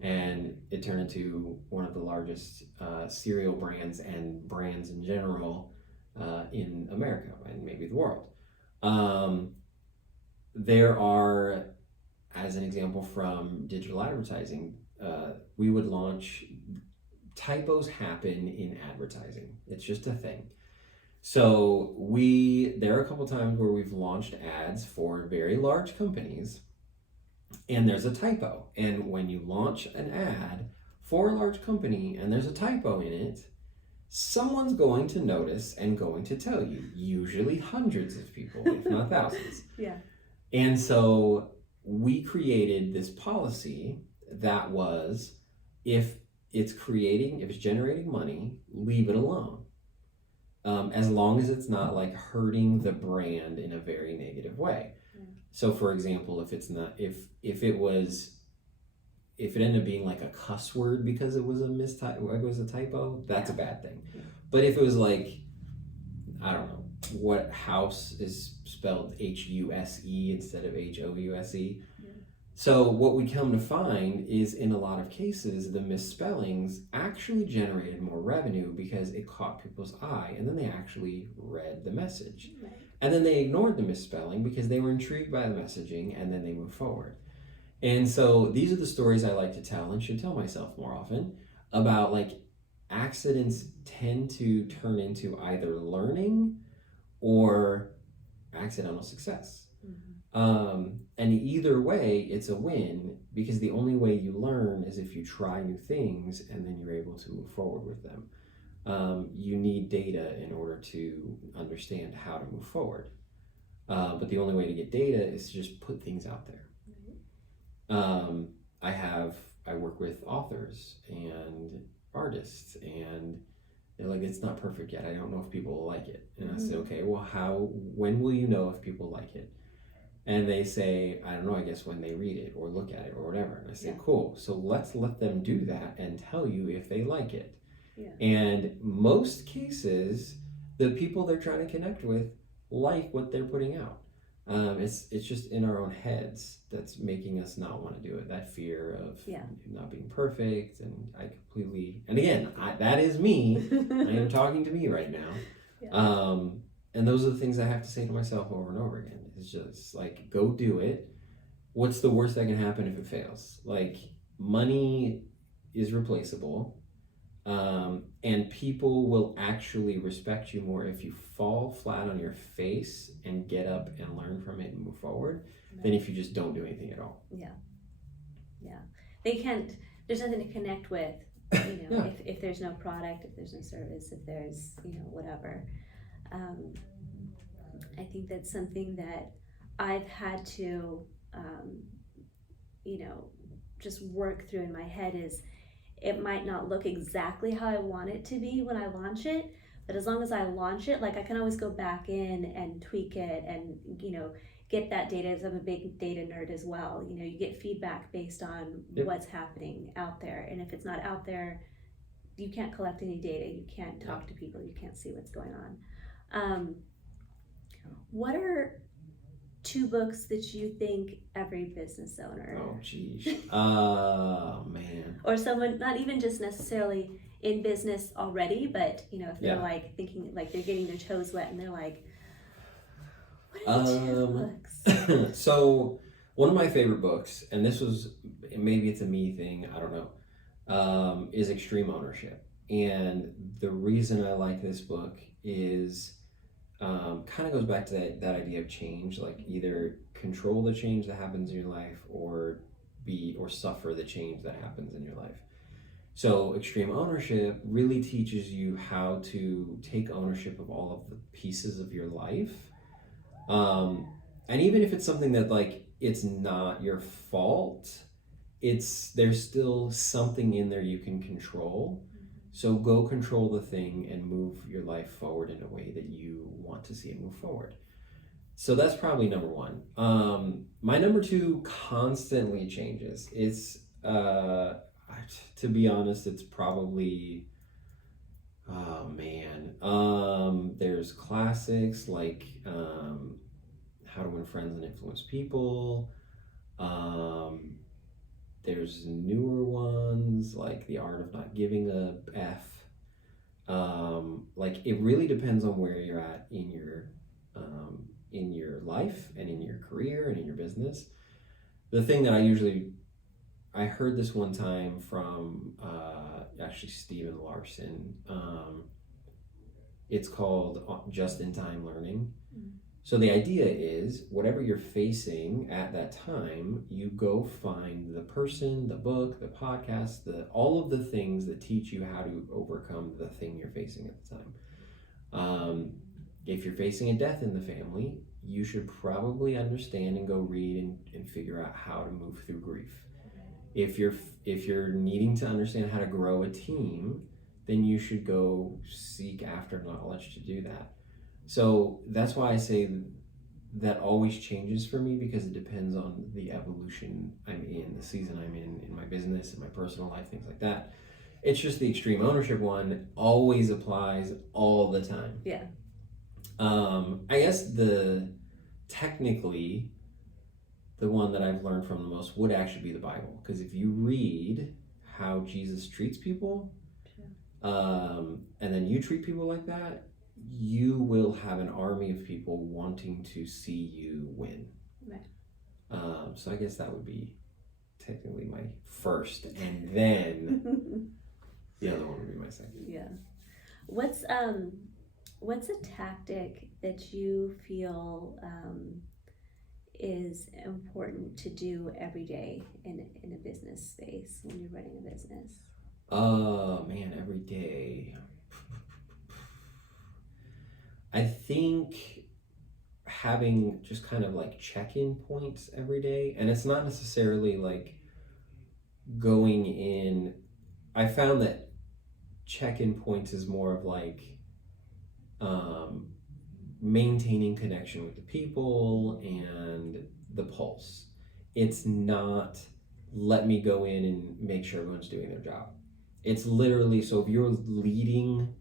and it turned into one of the largest cereal brands and brands in general in America and maybe the world. There are, as an example from digital advertising, we would launch, typos happen in advertising. It's just a thing. So there are a couple times where we've launched ads for very large companies and there's a typo. And when you launch an ad for a large company and there's a typo in it, someone's going to notice and going to tell you, usually hundreds of people, if not thousands. Yeah. And so we created this policy that was, if it's generating money, leave it alone. As long as it's not like hurting the brand in a very negative way. Yeah. So for example, if if it ended up being like a cuss word because it was a typo, that's a bad thing. Yeah. But if it was like, I don't know, what house is spelled Huse instead of House. Yeah. So what we come to find is in a lot of cases, the misspellings actually generated more revenue because it caught people's eye, and then they actually read the message. Right. And then they ignored the misspelling because they were intrigued by the messaging, and then they moved forward. And so these are the stories I like to tell and should tell myself more often about, like, accidents tend to turn into either learning or accidental success. And either way, it's a win because the only way you learn is if you try new things and then you're able to move forward with them. You need data in order to understand how to move forward. But the only way to get data is to just put things out there. I work with authors and artists, and they're like, it's not perfect yet. I don't know if people will like it. And I say, okay, well, when will you know if people like it? And they say, I don't know, I guess when they read it or look at it or whatever. And I say, cool, so let's let them do that and tell you if they like it. Yeah. And most cases, the people they're trying to connect with like what they're putting out. It's just in our own heads that's making us not want to do it. That fear of not being perfect, and and again, that is me. I am talking to me right now. Yeah. And those are the things I have to say to myself over and over again. It's just like, go do it. What's the worst that can happen if it fails? Like, money is replaceable. And people will actually respect you more if you fall flat on your face and get up and learn from it and move forward than if you just don't do anything at all. Yeah. They can't, there's nothing to connect with, you know, if there's no product, if there's no service, if there's, you know, whatever. I think that's something that I've had to, you know, just work through in my head is, it might not look exactly how I want it to be when I launch it, but as long as I launch it, like, I can always go back in and tweak it and, you know, get that data, as I'm a big data nerd as well. You know, you get feedback based on what's happening out there. And if it's not out there, you can't collect any data, you can't talk to people, you can't see what's going on. What are 2 books that you think every business owner, man, or someone not even just necessarily in business already, but, you know, if they're like thinking, like, they're getting their toes wet and they're like, what are the 2 books? So one of my favorite books, and this was, maybe it's a me thing, I don't know, is Extreme Ownership. And the reason I like this book is kind of goes back to that idea of change, like either control the change that happens in your life or suffer the change that happens in your life. So Extreme Ownership really teaches you how to take ownership of all of the pieces of your life. And even if it's something that, like, it's not your fault, there's still something in there you can control. So go control the thing and move your life forward in a way that you want to see it move forward. So that's probably number 1. My number 2 constantly changes. It's, to be honest, it's probably, there's classics like How to Win Friends and Influence People. There's newer ones like The Art of Not Giving a F. Like, it really depends on where you're at in your life and in your career and in your business. The thing that I heard this one time from actually Stephen Larson. It's called Just-in-Time Learning. So the idea is, whatever you're facing at that time, you go find the person, the book, the podcast, all of the things that teach you how to overcome the thing you're facing at the time. If you're facing a death in the family, you should probably understand and go read and figure out how to move through grief. If you're needing to understand how to grow a team, then you should go seek after knowledge to do that. So that's why I say that always changes for me because it depends on the evolution I'm in, the season I'm in my business, in my personal life, things like that. It's just the extreme ownership one always applies all the time. Yeah. I guess technically the one that I've learned from the most would actually be the Bible, because if you read how Jesus treats people, and then you treat people like that, you will have an army of people wanting to see you win. Right. So I guess that would be technically my first, and then the other one would be my second. Yeah. What's a tactic that you feel is important to do every day in a business space when you're running a business? Man, every day. I think having just kind of like check-in points every day, and it's not necessarily like going in. I found that check-in points is more of like maintaining connection with the people and the pulse. It's not let me go in and make sure everyone's doing their job. It's literally, so if you're leading,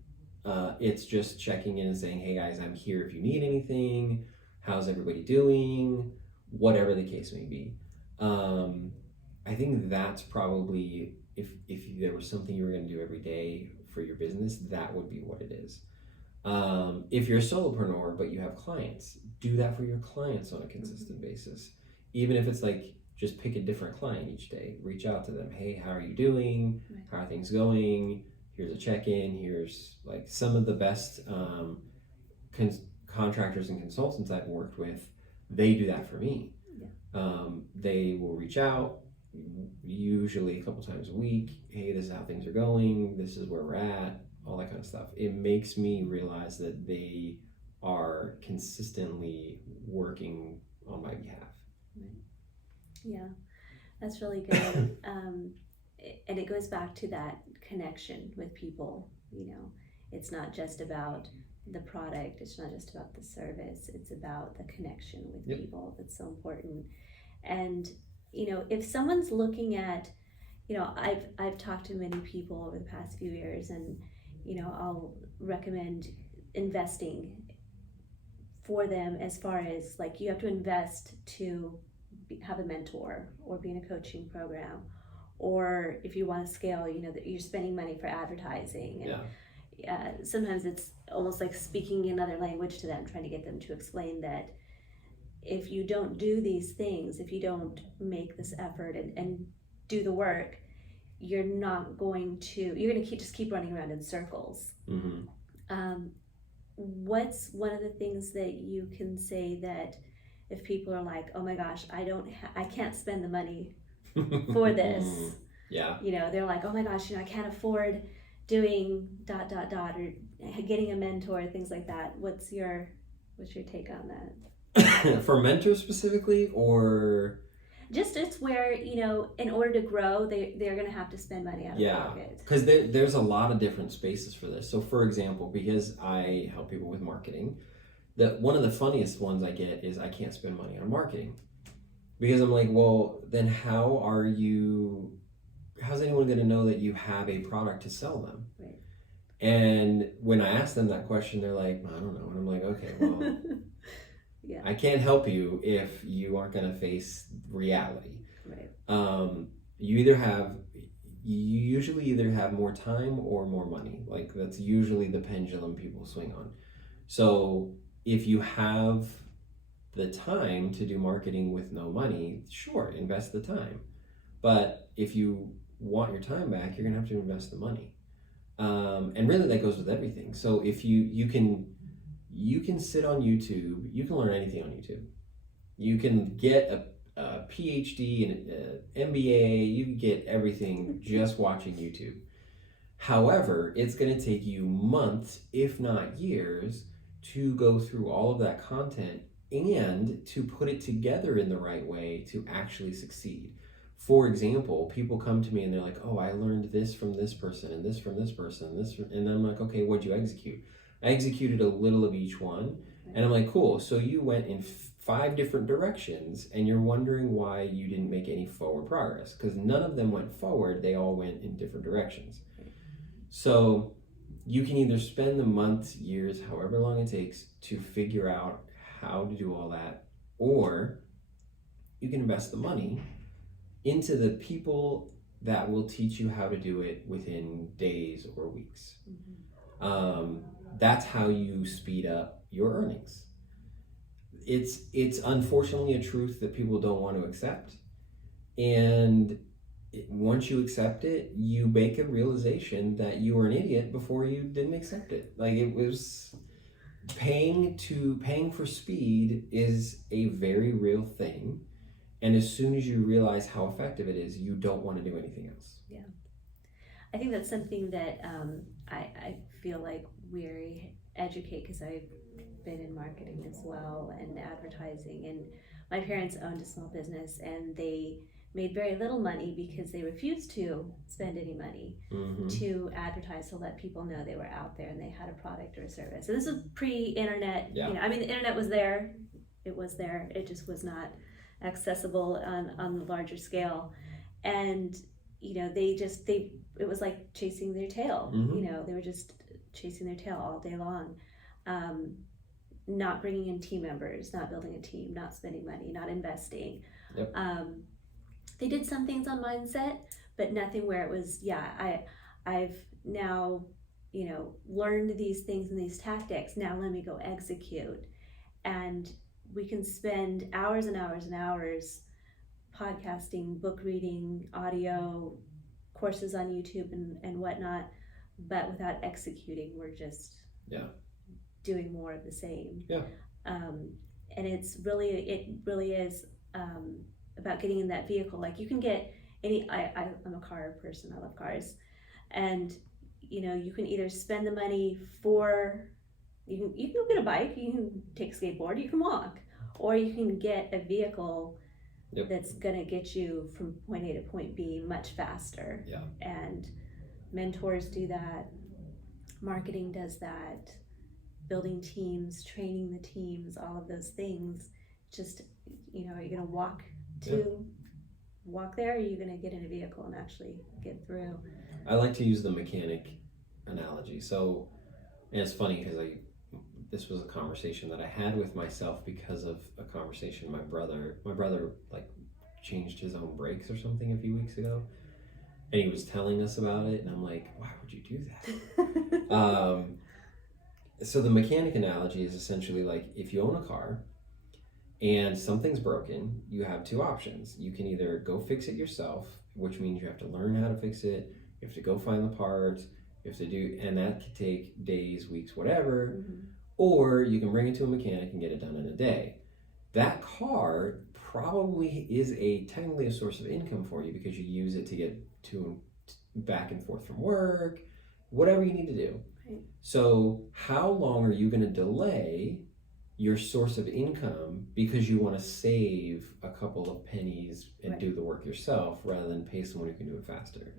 it's just checking in and saying, hey guys, I'm here if you need anything. How's everybody doing? Whatever the case may be. I think that's probably, if there was something you were going to do every day for your business, that would be what it is. If you're a solopreneur but you have clients, do that for your clients on a consistent basis. Even if it's like, just pick a different client each day. Reach out to them. Hey, how are you doing? Right. How are things going? Here's a check-in. Here's like some of the best contractors and consultants I've worked with. They do that for me. Yeah. They will reach out, usually a couple times a week. Hey, this is how things are going. This is where we're at. All that kind of stuff. It makes me realize that they are consistently working on my behalf. Right. Yeah, that's really good. And it goes back to that connection with people. You know, it's not just about the product, it's not just about the service, it's about the connection with Yep. people that's so important. And you know, if someone's looking at, you know, I've talked to many people over the past few years, and you know, I'll recommend investing for them as far as like you have to invest to have a mentor or be in a coaching program, or if you want to scale, you know, that you're spending money for advertising. And Yeah. Sometimes it's almost like speaking another language to them, trying to get them to explain that if you don't do these things, if you don't make this effort and do the work, you're going to just keep running around in circles. Mm-hmm. What's one of the things that you can say that if people are like, oh my gosh, I can't spend the money for this. Yeah. You know, they're like, oh my gosh, you know, I can't afford doing ... or getting a mentor, things like that. What's your take on that? For mentors specifically, or just it's where, you know, in order to grow, they're going to have to spend money out of pocket. Because there's a lot of different spaces for this. So for example, because I help people with marketing, that one of the funniest ones I get is I can't spend money on marketing, because I'm like, well, then how's anyone going to know that you have a product to sell them? Right. And when I ask them that question, they're like, I don't know. And I'm like, okay, well, yeah. I can't help you if you aren't going to face reality. Right. You usually either have more time or more money. Like that's usually the pendulum people swing on. So if you have the time to do marketing with no money, sure, invest the time. But if you want your time back, you're gonna have to invest the money. And really that goes with everything. So if you can sit on YouTube, you can learn anything on YouTube. You can get a PhD and an MBA, you can get everything just watching YouTube. However, it's going to take you months, if not years, to go through all of that content and to put it together in the right way to actually succeed. For example, people come to me and they're like, oh, I learned this from this person and this from this person, and I'm like, okay, what'd you execute? I executed a little of each one. And I'm like, cool, so you went in 5 different directions and you're wondering why you didn't make any forward progress, because none of them went forward, they all went in different directions. So you can either spend the months, years, however long it takes to figure out how to do all that, or you can invest the money into the people that will teach you how to do it within days or weeks. That's how you speed up your earnings. It's unfortunately a truth that people don't want to accept, and once you accept it, you make a realization that you were an idiot before you didn't accept it. Like, it was paying for speed is a very real thing, and as soon as you realize how effective it is, you don't want to do anything else. Yeah, I think that's something that I feel like we educate, because I've been in marketing as well and advertising, and my parents owned a small business and they made very little money because they refused to spend any money to advertise, to let people know they were out there and they had a product or a service. And this was pre-internet. Yeah. I mean, the internet was there, it just was not accessible on the larger scale. And it was like chasing their tail. They were just chasing their tail all day long, not bringing in team members, not building a team, not spending money, not investing. Yep. They did some things on mindset, but nothing where it was, I've now, learned these things and these tactics. Now let me go execute. And we can spend hours and hours and hours podcasting, book reading, audio, courses on YouTube and whatnot, but without executing, we're just doing more of the same. And it really is about getting in that vehicle. Like, you can get I'm a car person, I love cars, and you can either spend the money for, you can go get a bike, you can take a skateboard, you can walk, or you can get a vehicle that's gonna get you from point A to point B much faster. And mentors do that, marketing does that, building teams, training the teams, all of those things. Just, are you gonna walk there, or are you gonna get in a vehicle and actually get through? I like to use the mechanic analogy. So, and it's funny because this was a conversation that I had with myself because of a conversation my brother like changed his own brakes or something a few weeks ago, and he was telling us about it, and I'm like, why would you do that? So the mechanic analogy is essentially like, if you own a car and something's broken, you have 2 options. You can either go fix it yourself, which means you have to learn how to fix it, you have to go find the parts, you have to do, and that could take days, weeks, whatever, or you can bring it to a mechanic and get it done in a day. That car probably is technically a source of income for you, because you use it to get to back and forth from work, whatever you need to do. So how long are you going to delay your source of income because you want to save a couple of pennies and do the work yourself, rather than pay someone who can do it faster?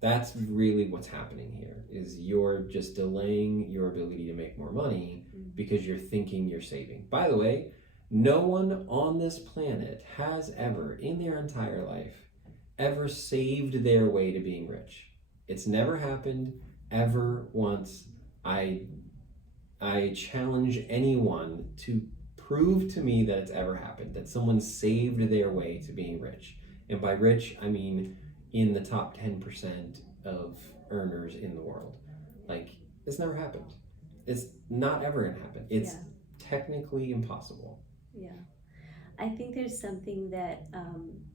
That's really what's happening here, is you're just delaying your ability to make more money because you're thinking you're saving. By the way, no one on this planet has ever, in their entire life, ever saved their way to being rich. It's never happened ever once. I challenge anyone to prove to me that it's ever happened, that someone saved their way to being rich. And by rich, I mean in the top 10% of earners in the world. Like, it's never happened. It's not ever gonna happen. It's technically impossible. I think there's something that,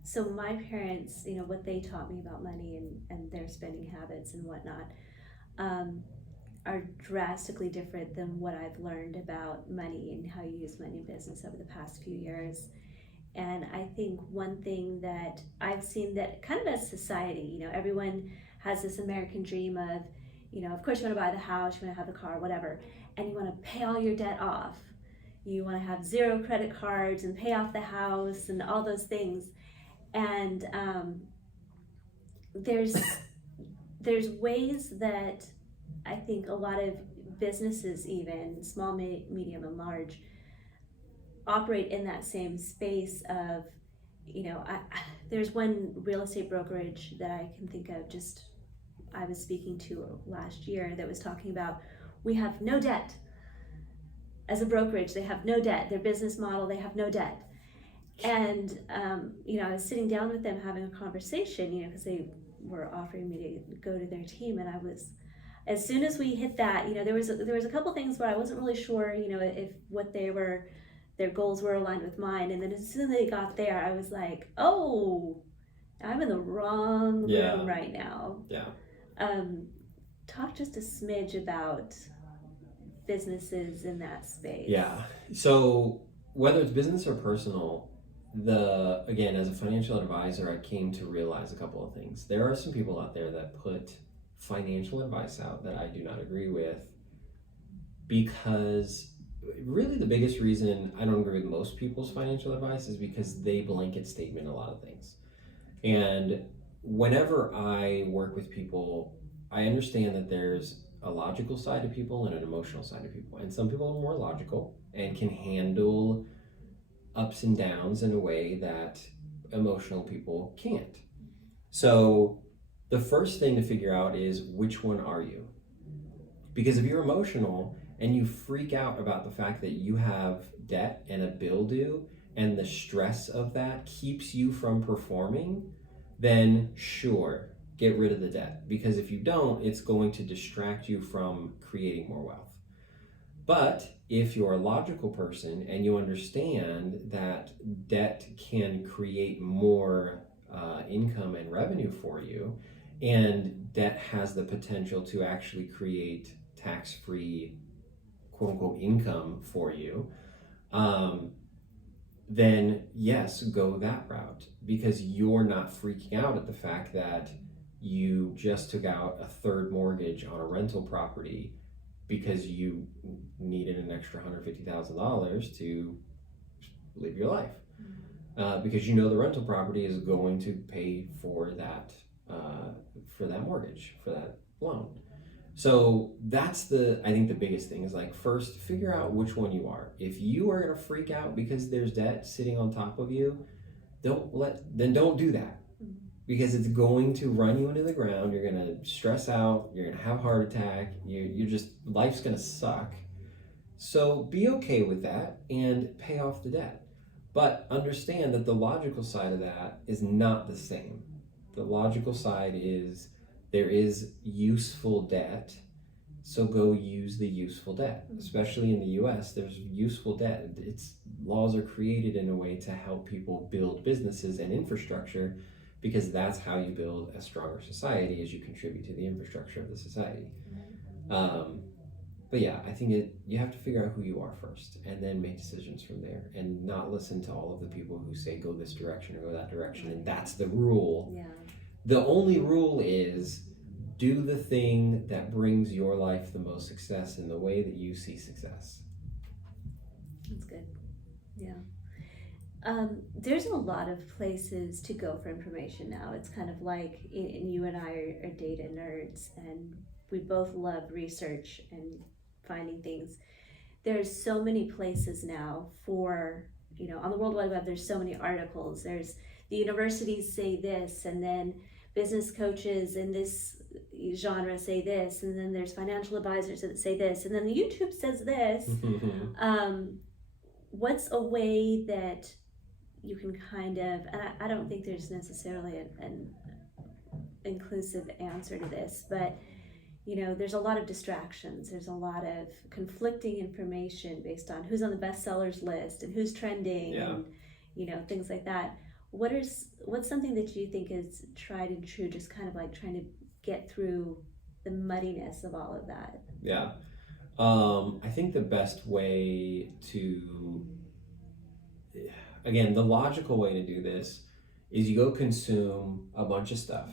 so my parents, what they taught me about money and their spending habits and whatnot, are drastically different than what I've learned about money and how you use money in business over the past few years. And I think one thing that I've seen, that kind of as society, everyone has this American dream of, of course you want to buy the house, you want to have the car, whatever, and you want to pay all your debt off. You want to have 0 credit cards and pay off the house and all those things. And there's ways that I think a lot of businesses, even small, medium, and large, operate in that same space of, there's one real estate brokerage that I can think of, just I was speaking to last year, that was talking about, we have no debt. As a brokerage, they have no debt. Their business model, they have no debt. And I was sitting down with them having a conversation, because they were offering me to go to their team, and I was, as soon as we hit that, there was a couple things where I wasn't really sure, if what their goals were aligned with mine. And then as soon as they got there, I was like, oh, I'm in the wrong room right now. Yeah. Talk just a smidge about businesses in that space. Yeah. So whether it's business or personal, again, as a financial advisor, I came to realize a couple of things. There are some people out there that put financial advice out that I do not agree with, because really the biggest reason I don't agree with most people's financial advice is because they blanket statement a lot of things. And whenever I work with people, I understand that there's a logical side to people and an emotional side to people. And some people are more logical and can handle ups and downs in a way that emotional people can't. So the first thing to figure out is, which one are you? Because if you're emotional and you freak out about the fact that you have debt and a bill due, and the stress of that keeps you from performing, then sure, get rid of the debt. Because if you don't, it's going to distract you from creating more wealth. But if you're a logical person and you understand that debt can create more income and revenue for you, and debt has the potential to actually create tax-free, quote-unquote, income for you, then yes, go that route, because you're not freaking out at the fact that you just took out a third mortgage on a rental property because you needed an extra $150,000 to live your life. Because the rental property is going to pay for that mortgage, for that loan. So that's I think the biggest thing is, like, first figure out which one you are. If you are gonna freak out because there's debt sitting on top of you, don't do that, because it's going to run you into the ground. You're gonna stress out. You're gonna have a heart attack. Life's gonna suck. So be okay with that and pay off the debt. But understand that the logical side of that is not the same. The logical side is, there is useful debt, so go use the useful debt. Especially in the US, there's useful debt. Laws are created in a way to help people build businesses and infrastructure, because that's how you build a stronger society, as you contribute to the infrastructure of the society. But yeah, I think you have to figure out who you are first, and then make decisions from there, and not listen to all of the people who say go this direction or go that direction, and that's the rule. Yeah. The only rule is, do the thing that brings your life the most success in the way that you see success. That's good. Yeah. There's a lot of places to go for information now. It's kind of like, and you and I are data nerds, and we both love research and finding things. There's so many places now for, on the World Wide Web, there's so many articles. There's the universities say this, and then business coaches in this genre say this, and then there's financial advisors that say this, and then the YouTube says this. What's a way that you can kind of, and I don't think there's necessarily an inclusive answer to this, but there's a lot of distractions. There's a lot of conflicting information based on who's on the bestsellers list and who's trending, and things like that. What's something that you think is tried and true, just kind of like trying to get through the muddiness of all of that? Yeah. I think the best way again, the logical way to do this is, you go consume a bunch of stuff,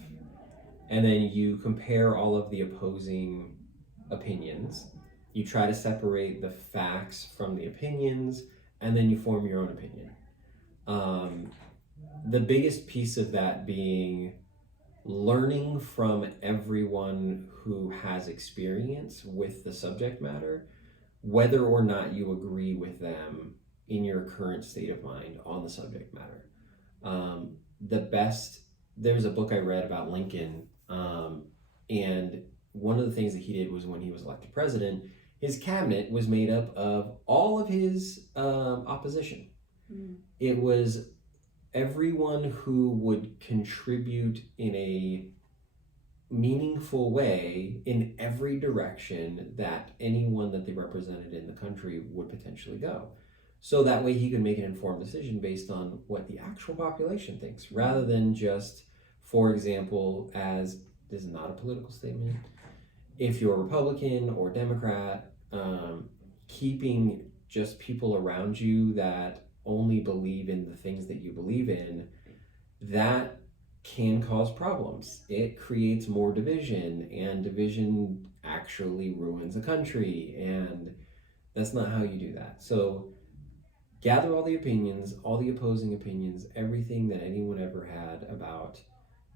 and then you compare all of the opposing opinions. You try to separate the facts from the opinions, and then you form your own opinion. The biggest piece of that being learning from everyone who has experience with the subject matter, whether or not you agree with them in your current state of mind on the subject matter. There's a book I read about Lincoln, and one of the things that he did was when he was elected president, his cabinet was made up of all of his opposition. Mm. It was everyone who would contribute in a meaningful way in every direction that anyone that they represented in the country would potentially go. So that way he could make an informed decision based on what the actual population thinks, rather than just, for example, as this is not a political statement, if you're Republican or Democrat, keeping just people around you that only believe in the things that you believe in, that can cause problems. It creates more division, and division actually ruins a country, and that's not how you do that. So gather all the opinions, all the opposing opinions, everything that anyone ever had about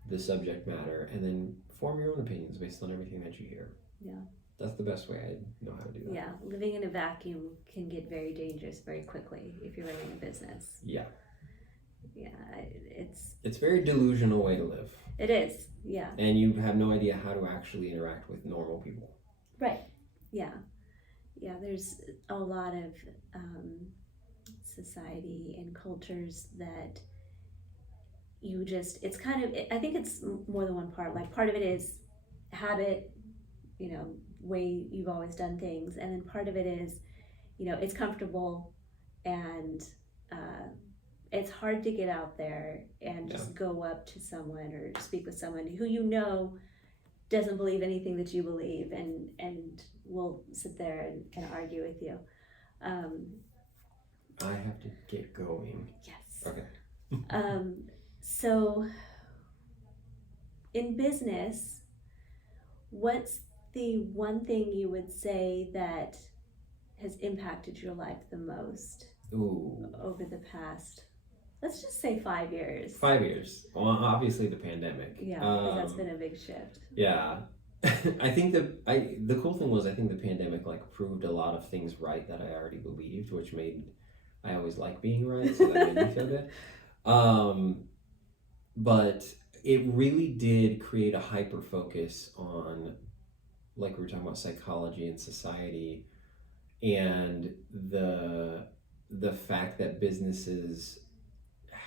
the subject matter, and then form your own opinions based on everything that you hear. Yeah. That's the best way I know how to do that. Yeah, living in a vacuum can get very dangerous very quickly if you're running a business. Yeah. Yeah, it's a very delusional way to live. It is, yeah. And you have no idea how to actually interact with normal people. Right, yeah. Yeah, there's a lot of society and cultures that you just, it's kind of, I think it's more than one part. Like part of it is habit, way you've always done things. And then part of it is, it's comfortable and it's hard to get out there and just go up to someone or speak with someone who doesn't believe anything that you believe and will sit there and argue with you. I have to get going. Yes. Okay. So in business, what's the one thing you would say that has impacted your life the most over the past, let's just say 5 years? 5 years. Well, obviously the pandemic. Yeah, because that's been a big shift. Yeah. I think the cool thing was I think the pandemic proved a lot of things right that I already believed, which made, I always like being right, so that made me feel good. But it really did create a hyper focus on, like we were talking about, psychology and society, and the fact that businesses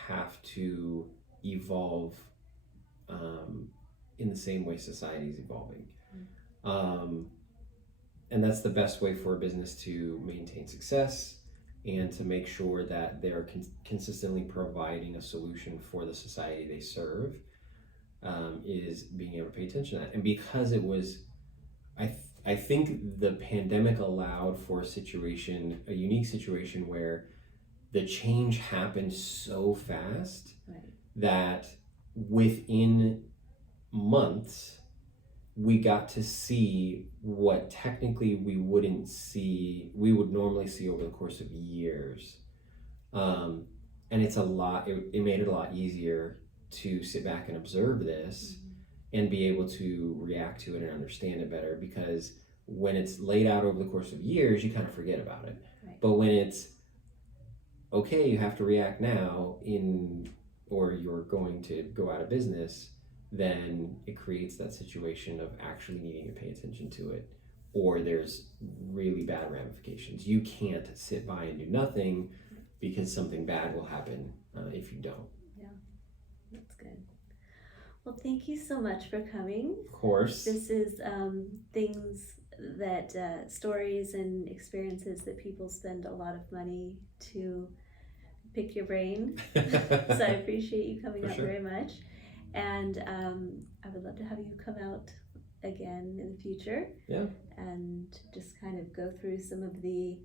have to evolve in the same way society is evolving. And that's the best way for a business to maintain success and to make sure that they're consistently providing a solution for the society they serve, is being able to pay attention to that. And because it was, I think the pandemic allowed for a unique situation where the change happened so fast that within months, we got to see what technically we would normally see over the course of years. And it made it a lot easier to sit back and observe this and be able to react to it and understand it better, because when it's laid out over the course of years, you kind of forget about it. Right. But when it's, okay, you have to react now or you're going to go out of business, then it creates that situation of actually needing to pay attention to it, or there's really bad ramifications. You can't sit by and do nothing because something bad will happen if you don't. Yeah, that's good. Well, thank you so much for coming. Of course. This is things that, stories and experiences that people spend a lot of money to pick your brain. So I appreciate you coming out very much. And I would love to have you come out again in the future. Yeah. And just kind of go through some of the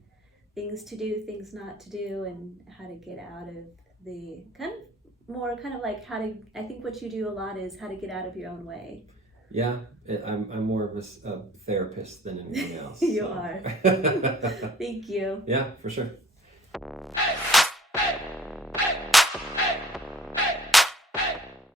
things to do, things not to do, and how to get out of the I think what you do a lot is how to get out of your own way. Yeah, I'm more of a therapist than anything else. You are. Thank you. Yeah, for sure.